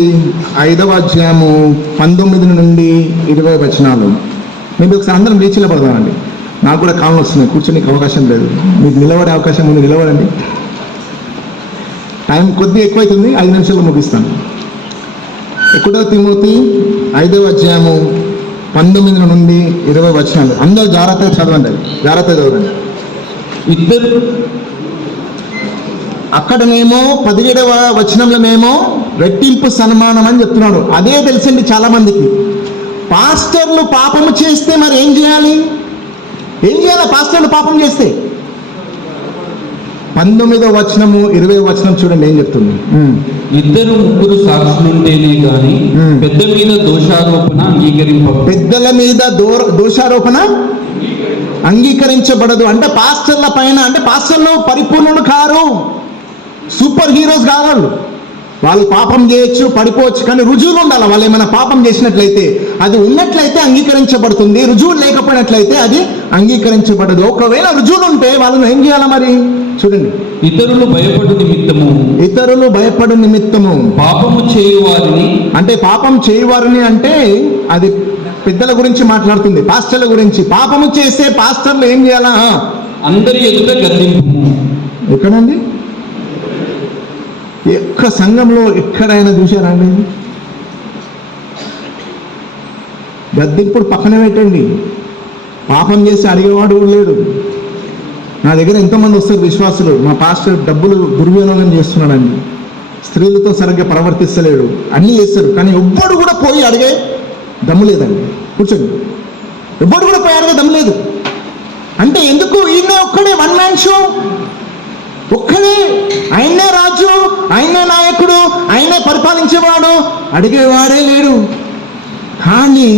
5వ అధ్యాయము 19 నుండి 20 వచనాలు. మీరు ఒకసారి అందరం రీచ్లో పడదామండి. నాకు కూడా కాలం వస్తున్నాయి, కూర్చోనికి అవకాశం లేదు. మీకు నిలబడే అవకాశం ఉంది, నిలబడండి. టైం కొద్దిగా ఎక్కువైతుంది, 5 నిమిషాలు ముగిస్తాను. 1 తిమోతి 5వ అధ్యాయము 19 నుండి 20 వచనాలు. అందరూ జాగ్రత్తగా చదవండి. ఇద్దరు అక్కడనేమో 17వ వచనంలోనేమో రెట్టింపు సన్మానం అని చెప్తున్నాడు. అదే తెలిసింది చాలా మందికి. పాస్టర్లు పాపము చేస్తే మరి ఏం చేయాలి? పాస్టర్లు పాపం చేస్తే? 19వ వచనము 20వ వచనం చూడండి ఏం చెప్తుంది. 2-3 సాక్షులుంటేనే గాని పెద్దల మీద దోషారోపణ అంగీకరించబడదు. అంటే పాస్టర్ల పైన, అంటే పాస్టర్లు పరిపూర్ణులు కారు, సూపర్ హీరోస్ కావాలి. వాళ్ళు పాపం చేయొచ్చు, పడిపోవచ్చు, కానీ రుజువులు ఉండాలి. వాళ్ళు ఏమైనా పాపం చేసినట్లయితే అది ఉన్నట్లయితే అంగీకరించబడుతుంది, రుజువులు లేకపోయినట్లయితే అది అంగీకరించబడదు. ఒకవేళ రుజువులు ఉంటే వాళ్ళని ఏం చేయాలి మరి? చూడండి. ఇతరులు భయపడు నిమిత్తము పాపము చేయువారిని, అంటే పాపం చేయువారిని అంటే అది పెద్దల గురించి మాట్లాడుతుంది, పాస్టర్ల గురించి. పాపము చేస్తే పాస్టర్లు ఏం చేయాలా? అందరి ఎదుట గద్దింపు. ఎక్కడండి? ఒక్క సంఘంలో ఎక్కడైనా చూశారండి? గద్దింపుడు పక్కన పెట్టండి, పాపం చేసి అడిగేవాడు కూడా లేడు. నా దగ్గర ఎంతోమంది వస్తారు విశ్వాసులు, మా పాస్టర్ డబ్బులు దుర్వినియోగం చేస్తున్నాడండి, స్త్రీలతో సరిగ్గా ప్రవర్తిస్తలేడు, అన్నీ చేస్తారు, కానీ ఎవ్వడు కూడా పోయి అడిగే దమ్ము లేదండి. కూర్చోండి. ఎవ్వడు కూడా పోయి అడిగే దమ్ము లేదు. అంటే ఎందుకు? ఈయన ఒక్కడే వన్ మ్యాన్ షో, ఒక్కడే. ఆయనే రాజు, ఆయనే నాయకుడు, ఆయనే పరిపాలించేవాడు, అడిగేవాడే లేడు. కానీ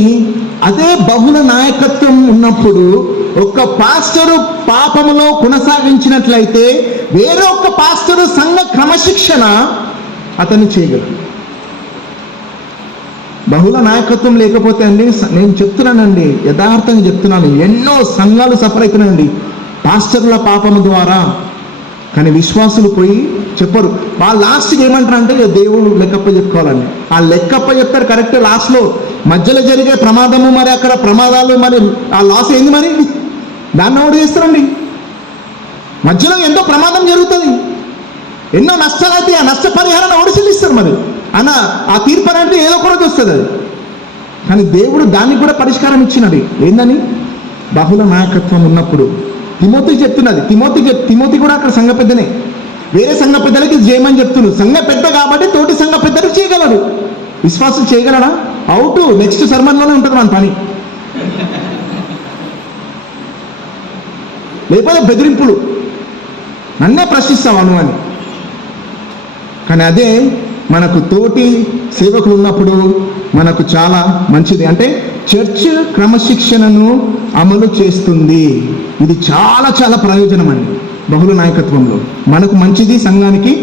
అదే బహుళ నాయకత్వం ఉన్నప్పుడు ఒక పాస్టరు పాపములో కొనసాగించినట్లయితే వేరే ఒక పాస్టరు సంఘ క్రమశిక్షణ అతన్ని చేయగలరు. బహుళ నాయకత్వం లేకపోతే అండి, నేను చెప్తున్నానండి, యథార్థంగా చెప్తున్నాను, ఎన్నో సంఘాలు సఫర్ అవుతున్నాయండి పాస్టర్ల పాపము ద్వారా. కానీ విశ్వాసులు పోయి చెప్పరు. వాళ్ళు లాస్ట్కి ఏమంటారు అంటే దేవుడు లెక్కప్ప చెప్పుకోవాలని. ఆ లెక్కప్ప చెప్తారు కరెక్ట్. లాస్ట్లో మధ్యలో జరిగే ప్రమాదము, మరి అక్కడ ప్రమాదాలు, మరి ఆ లాస్ ఏంది? మరి దాన్ని ఎవరు చేస్తారండి? మధ్యలో ఎంతో ప్రమాదం జరుగుతుంది, ఎన్నో నష్టాలు అయితే ఆ నష్టపరిహారాన్ని ఎవరు చెల్లిస్తారు? మరి అన్న ఆ తీర్పు అంటే ఏదో కూడా వస్తుంది అది. కానీ దేవుడు దానికి కూడా పరిష్కారం ఇచ్చినది. ఏందని? బహుళ నాయకత్వం ఉన్నప్పుడు తిమోతికి చెప్తున్నది. తిమోతి కూడా అక్కడ సంఘ పెద్దనే. వేరే సంఘ పెద్దలకి ఇది చేయమని చెప్తున్నాడు. సంఘ పెద్ద కాబట్టి తోటి సంఘ పెద్దలకు చేయగలడు. విశ్వాసం చేయగలడా? అవుట్ నెక్స్ట్ సర్మన్లోనే ఉంటుంది మన పని. లేకపోతే బెదిరింపులు, నన్నే ప్రశ్నిస్తావాను అని. కానీ అదే మనకు తోటి సేవకులు ఉన్నప్పుడు మనకు చాలా మంచిది. అంటే చర్చ్ క్రమశిక్షణను అమలు చేస్తుంది. ఇది చాలా చాలా ప్రయోజనం అండి. బహుళ నాయకత్వంలో మనకు మంచిది, సంఘానికి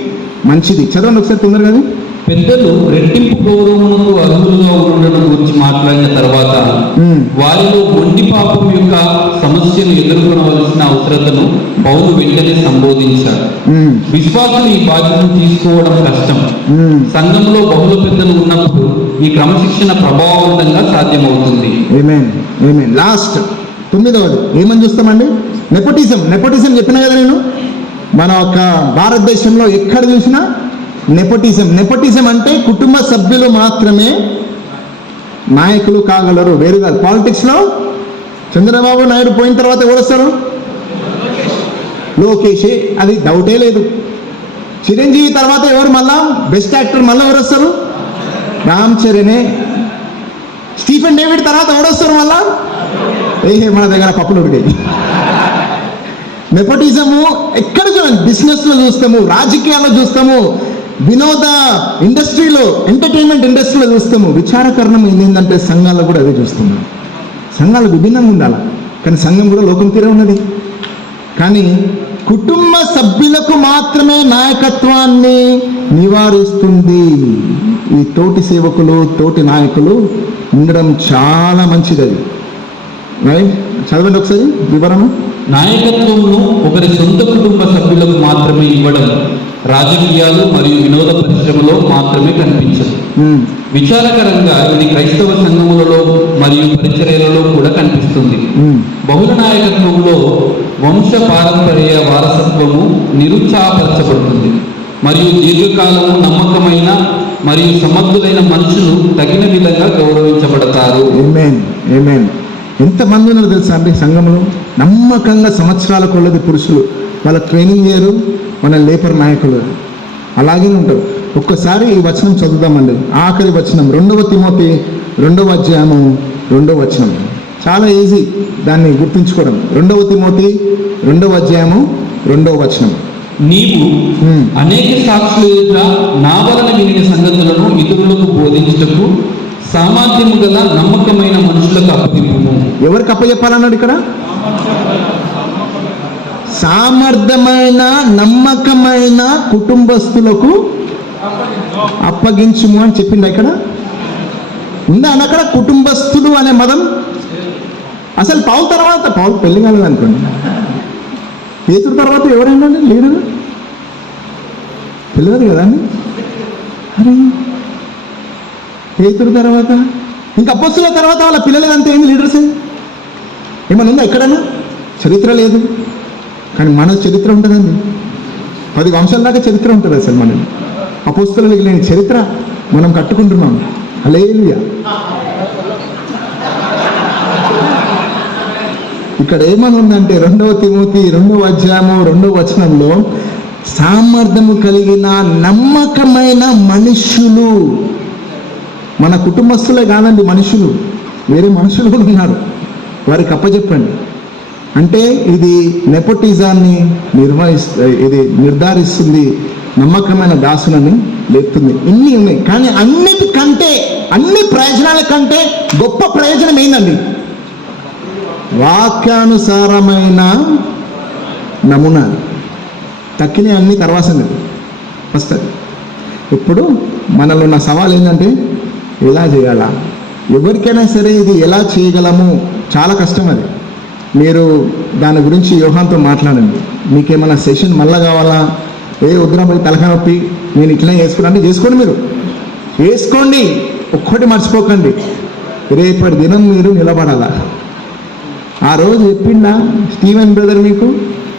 మంచిది. చదవండి ఒకసారి తొందరగా. పెద్దలు రెట్టింపు గౌరవమునకు అర్హులుగా ఉండడం గురించి మాట్లాడిన తర్వాత వారిలో మొండి పాపం యొక్క సమస్యను ఎదుర్కొనవలసిన అవసరతను పౌలు వెంటనే సంబోధించారు. విశ్వాసులు ఈ బాధ్యతను తీసుకోవడం కష్టం. సంఘంలో బహుళ పెద్దలు ఉన్నప్పుడు ఈ క్రమశిక్షణ ప్రభావవంతంగా సాధ్యమవుతుంది. లాస్ట్ 9వది ఏమని చూస్తామండి? నెపోటిజం చెప్పినా కదా నేను. మన ఒక భారతదేశంలో ఎక్కడ చూసినా నెపోటిజం అంటే కుటుంబ సభ్యులు మాత్రమే నాయకులు కాగలరు, వేరు కాదు. పాలిటిక్స్లో చంద్రబాబు నాయుడు పోయిన తర్వాత ఎవరు వస్తారు? లోకేషే, అది డౌటే లేదు. చిరంజీవి తర్వాత ఎవరు మళ్ళా బెస్ట్ యాక్టర్ మళ్ళీ ఎవరు వస్తారు? రామ్ చరణే. స్టీఫెన్ డేవిడ్ తర్వాత ఎవరు వస్తారు మళ్ళా? మన దగ్గర పప్పులు ఉడికాయి. నెపోటిజము ఎక్కడ చూడండి, బిజినెస్లో చూస్తాము, రాజకీయాల్లో చూస్తాము, వినోద ఇండస్ట్రీలో, ఎంటర్టైన్మెంట్ ఇండస్ట్రీలో చూస్తాము. విచారకరణం ఏంటంటే సంఘాల్లో కూడా అదే చూస్తున్నాం. సంఘాలు విభిన్నంగా ఉండాలి, కానీ సంఘం కూడా లోకం తీరే ఉన్నది. కానీ కుటుంబ సభ్యులకు మాత్రమే నాయకత్వాన్ని నివారిస్తుంది. ఈ తోటి సేవకులు, తోటి నాయకులు ఉండడం చాలా మంచిది. అది రైట్. చదవండి ఒకసారి వివరణ. నాయకత్వంను ఒకరి సొంత కుటుంబ సభ్యులకు మాత్రమే ఇవ్వడం రాజకీయాలు మరియు వినోద పరిశ్రమలో మాత్రమే కనిపించదు. విచారకరంగా ఇది క్రైస్తవ సంఘములలో మరియు పరిచర్యలలో కూడా కనిపిస్తుంది. బహుళ నాయకత్వంలో వంశ పారంపర్య వారసత్వము నిరుత్సాహపరచబడుతుంది మరియు దీర్ఘకాలము నమ్మకమైన మరియు సమర్థులైన మనుషులు తగిన విధంగా గౌరవించబడతారు. ఎంతమంది ఉన్నారు తెలుసా అండి సంఘంలో? నమ్మకంగా సంవత్సరాల కొలది పురుషులు, వాళ్ళ ట్రైనింగ్ చేయరు, మన లేపర్ నాయకులు అలాగే ఉంటారు. ఒక్కసారి ఈ వచనం చదువుదామండి. ఆఖరి వచనం 2 తిమోతి 2వ అధ్యాయము 2వ వచనం. చాలా ఈజీ దాన్ని గుర్తుంచుకోవడం. 2 తిమోతి 2వ అధ్యాయము 2వ వచనం. నీవు అనేక సాక్షుల ఎదుట నా వలన వినిన సంగతులను ఇతరులకు బోధించుటకు సామర్థ్యము గల నమ్మకమైన మనుషులకు అప్పగింపుము. ఎవరికి అప్పచెప్పాలన్నాడు ఇక్కడ? సామర్థ్యమైన నమ్మకమైన కుటుంబస్తులకు అప్పగించుము అని చెప్పింది. ఇక్కడ ఉందా అక్కడ కుటుంబస్తులు అనే పదం? అసలు పౌలు తర్వాత, పౌలు పెళ్లి కాలేదు అనుకోండి, పేతురు తర్వాత ఎవరైనా లీడరు తెలియదు కదండి. అరే పేతురు తర్వాత ఇంకా అపోస్తుల తర్వాత వాళ్ళ పిల్లలదంతా ఏంది లీడర్స్? ఏమన్నా ఉందా ఎక్కడన్నా? చరిత్ర లేదు. కానీ మన చరిత్ర ఉంటుందండి. 10 వంశాల దాకా చరిత్ర ఉంటుంది. అసలు మనం అపోస్తులకు లేని చరిత్ర మనం కట్టుకుంటున్నాం. హల్లెలూయా. ఇక్కడ ఏమని ఉందంటే 2 తిమోతి 2వ అధ్యాయము 2వ వచనంలో సామర్థ్యము కలిగిన నమ్మకమైన మనుషులు. మన కుటుంబస్తులే కాదండి, మనుషులు, వేరే మనుషులు కూడా ఉన్నారు, వారికి అప్పచెప్పండి. అంటే ఇది నెపోటిజాన్ని ఇది నిర్ధారిస్తుంది, నమ్మకమైన దాసులని లేపుతుంది. ఇన్ని ఉన్నాయి. కానీ అన్నిటికంటే, అన్ని ప్రయోజనాల కంటే గొప్ప ప్రయోజనం ఏందండి? వాక్యానుసారమైన నమూనా. తక్కిన అన్ని తర్వాత వస్తుంది. ఇప్పుడు మనలో ఉన్న సవాల్ ఏంటంటే ఎలా చేయాలా? ఎవరికైనా సరే ఇది ఎలా చేయగలము చాలా కష్టం. అది మీరు దాని గురించి యోహాన్తో మాట్లాడండి. మీకేమైనా సెషన్ మళ్ళా కావాలా? వద్దురా పోయి తలకాయ నొప్పి నేను ఇట్లా చేసుకున్నా అంటే చేసుకోండి, మీరు వేసుకోండి. ఒక్కటి మర్చిపోకండి, రేపటి దినం మీరు నిలబడాలా. ఆ రోజు చెప్పిండా స్టీవెన్ బ్రదర్ మీకు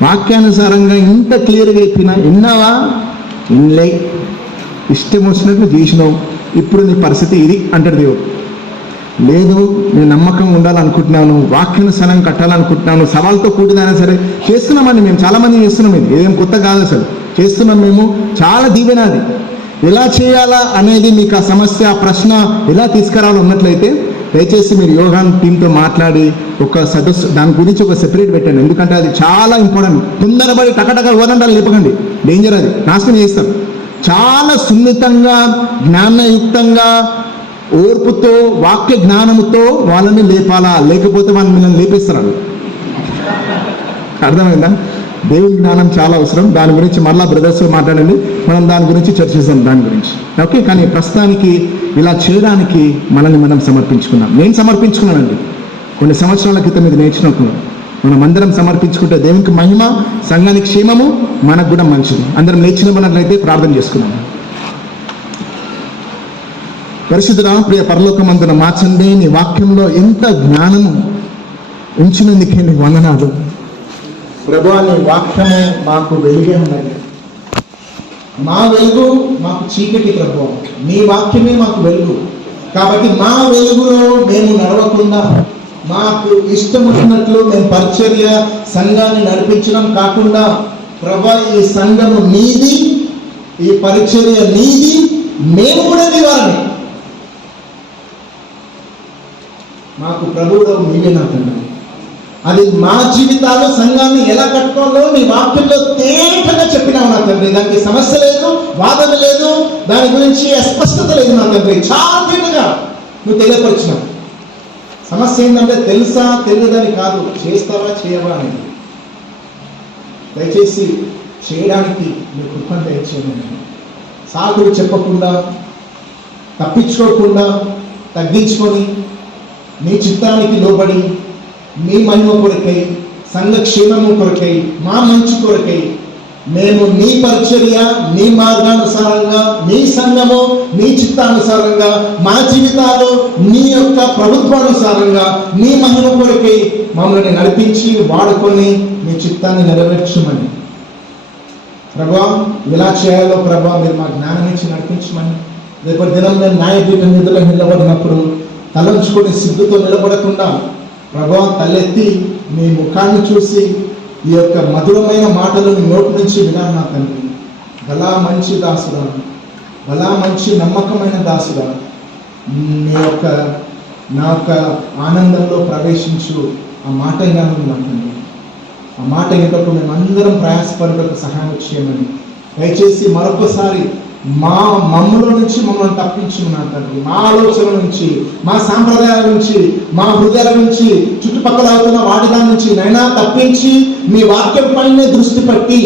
వాక్యానుసారంగా ఇంత క్లియర్గా చెప్పినా విన్నావా? ఇన్లే, ఇష్టం వచ్చినట్లు చేసినావు, ఇప్పుడు నీ పరిస్థితి ఇది అంటాడు దేవుడు. లేదు, నేను నమ్మకం ఉండాలనుకుంటున్నాను, వాక్యానుసారం కట్టాలనుకుంటున్నాను, సవాల్తో కూడిదైనా సరే చేస్తున్నామండి. మేము చాలామంది చేస్తున్నాం. ఇది ఏదేం కొత్త కాదు, అసలు చేస్తున్నాం. మేము చాలా దీవెనాది. ఎలా చేయాలా అనేది మీకు ఆ సమస్య, ఆ ప్రశ్న ఎలా తీసుకురావాలో ఉన్నట్లయితే దయచేసి మీరు యోగాన్ టీంతో మాట్లాడి ఒక సదస్సు దాని గురించి ఒక సెపరేట్ పెట్టండి. ఎందుకంటే అది చాలా ఇంపార్టెంట్. తొందరపడి టకటక ఓదండాలు లేపకండి, డేంజర్, అది నాశనం చేస్తారు. చాలా సున్నితంగా, జ్ఞానయుక్తంగా, ఓర్పుతో, వాక్య జ్ఞానముతో వాళ్ళని లేపాలా, లేకపోతే వాళ్ళు మిమ్మల్ని లేపేస్తారు. అర్థమైందా? దేవుని జ్ఞానం చాలా అవసరం. దాని గురించి మళ్ళా బ్రదర్స్ మాట్లాడండి, మనం దాని గురించి చర్చిస్తాం దాని గురించి. ఓకే, కానీ ప్రస్తుతానికి ఇలా చేయడానికి మనల్ని మనం సమర్పించుకున్నాం. నేను సమర్పించుకున్నానండి కొన్ని సంవత్సరాల క్రితం ఇది నేర్చుకున్నాను. మనం అందరం సమర్పించుకుంటే దేవునికి మహిమ, సంఘానికి క్షేమము, మనకు కూడా మంచిది. అందరం నేర్చుకున్నట్లయితే ప్రార్థన చేసుకున్నాం. పరిశుద్ధుడా, ప్రియ పరలోకమందున మా తండ్రి, నీ వాక్యంలో ఎంత జ్ఞానము ఉంచినందుకే నీ వందనాలు ప్రభువా. నీ వాక్యము మాకు వెలుగే ఉన్నది. మా వెలుగు మాకు చీకటి ప్రభువా, నీ వాక్యమే మాకు వెలుగు. కాబట్టి మా వెలుగులో మేము నడవకుండా మాకు ఇష్టం వచ్చినట్లు మేము పరిచర్య సంఘాన్ని నడిపించడం కాకుండా ప్రభువా, ఈ సంఘము నీది, ఈ పరిచర్య నీది, మేము కూడా నీ వారిని. మాకు ప్రభువులో నీవే నా తండ్రి. అది మా జీవితాల్లో సంఘాన్ని ఎలా కట్టుకోవాలో నీ వాక్యంలో తేటగా చెప్పినావు నా తండ్రి. దానికి సమస్య లేదు, వాదన లేదు, దాని గురించి అస్పష్టత లేదు నా తండ్రి. చాలా తేటగా నువ్వు తెలియపరిచినావు. సమస్య ఏంటంటే తెలుసా తెలియదని కాదు, చేస్తావా చేయవా అనేది. దయచేసి చేయడానికి మీరు కృపణ దయచేయండి. సాకులు చెప్పకుండా, తప్పించుకోకుండా, తగ్గించుకొని నీ చిత్తానికి లోబడి, నీ మహిమ కొరకై, సంఘక్షేమము కొరకై, మా మంచి కొరకై మేము నీ పరిచర్య, నీ మార్గానుసారంగా, నీ సంఘము, నీ చిత్తానుసారంగా, మా జీవితాలు నీ యొక్క ప్రభుత్వానుసారంగా, నీ మహిమ కొరకై మమ్మల్ని నడిపించి వాడుకొని నీ చిత్తాన్ని నెరవేర్చమని ప్రభువా, ఎలా చేయాలో ప్రభువా మీరు మా జ్ఞానం ఇచ్చి నడిపించమని. రేపటి దినం నేను న్యాయపీఠం నిధులు నిలబడినప్పుడు తలంచుకొని సిగ్గుతో నిలబడకుండా ప్రభువా తలెత్తి నీ ముఖాన్ని చూసి ఈ యొక్క మధురమైన మాటలు నీ నోటి నుంచి వినాలి నా తండ్రి. బలా మంచి దాసుడా, బలా మంచి నమ్మకమైన దాసుడా, నా యొక్క ఆనందంలో ప్రవేశించు. ఆ మాట వినాలి నా తండ్రి. ఆ మాట వినటప్పుడు మేమందరం ప్రయాసపడటకు సహాయం చేయమని దయచేసి మరొకసారి మమ్ముల నుంచి మమ్మల్ని తప్పించు నా తండ్రి. మా ఆలోచన నుంచి, మా సాంప్రదాయాల నుంచి, మా హృదయాల నుంచి, చుట్టుపక్కల అవుతున్న వాటిదాని నుంచి నైనా తప్పించి మీ వాక్యం పైనే దృష్టి పట్టి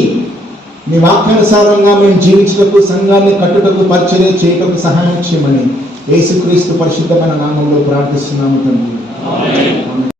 మీ వాక్యానుసారంగా మేము జీవించటకు, సంఘాన్ని కట్టుటకు, పరిచర్య చేయటకు సహాయం చేయమని యేసుక్రీస్తు పరిశుద్ధమైన నామంలో ప్రార్థిస్తున్నాము తండ్రి.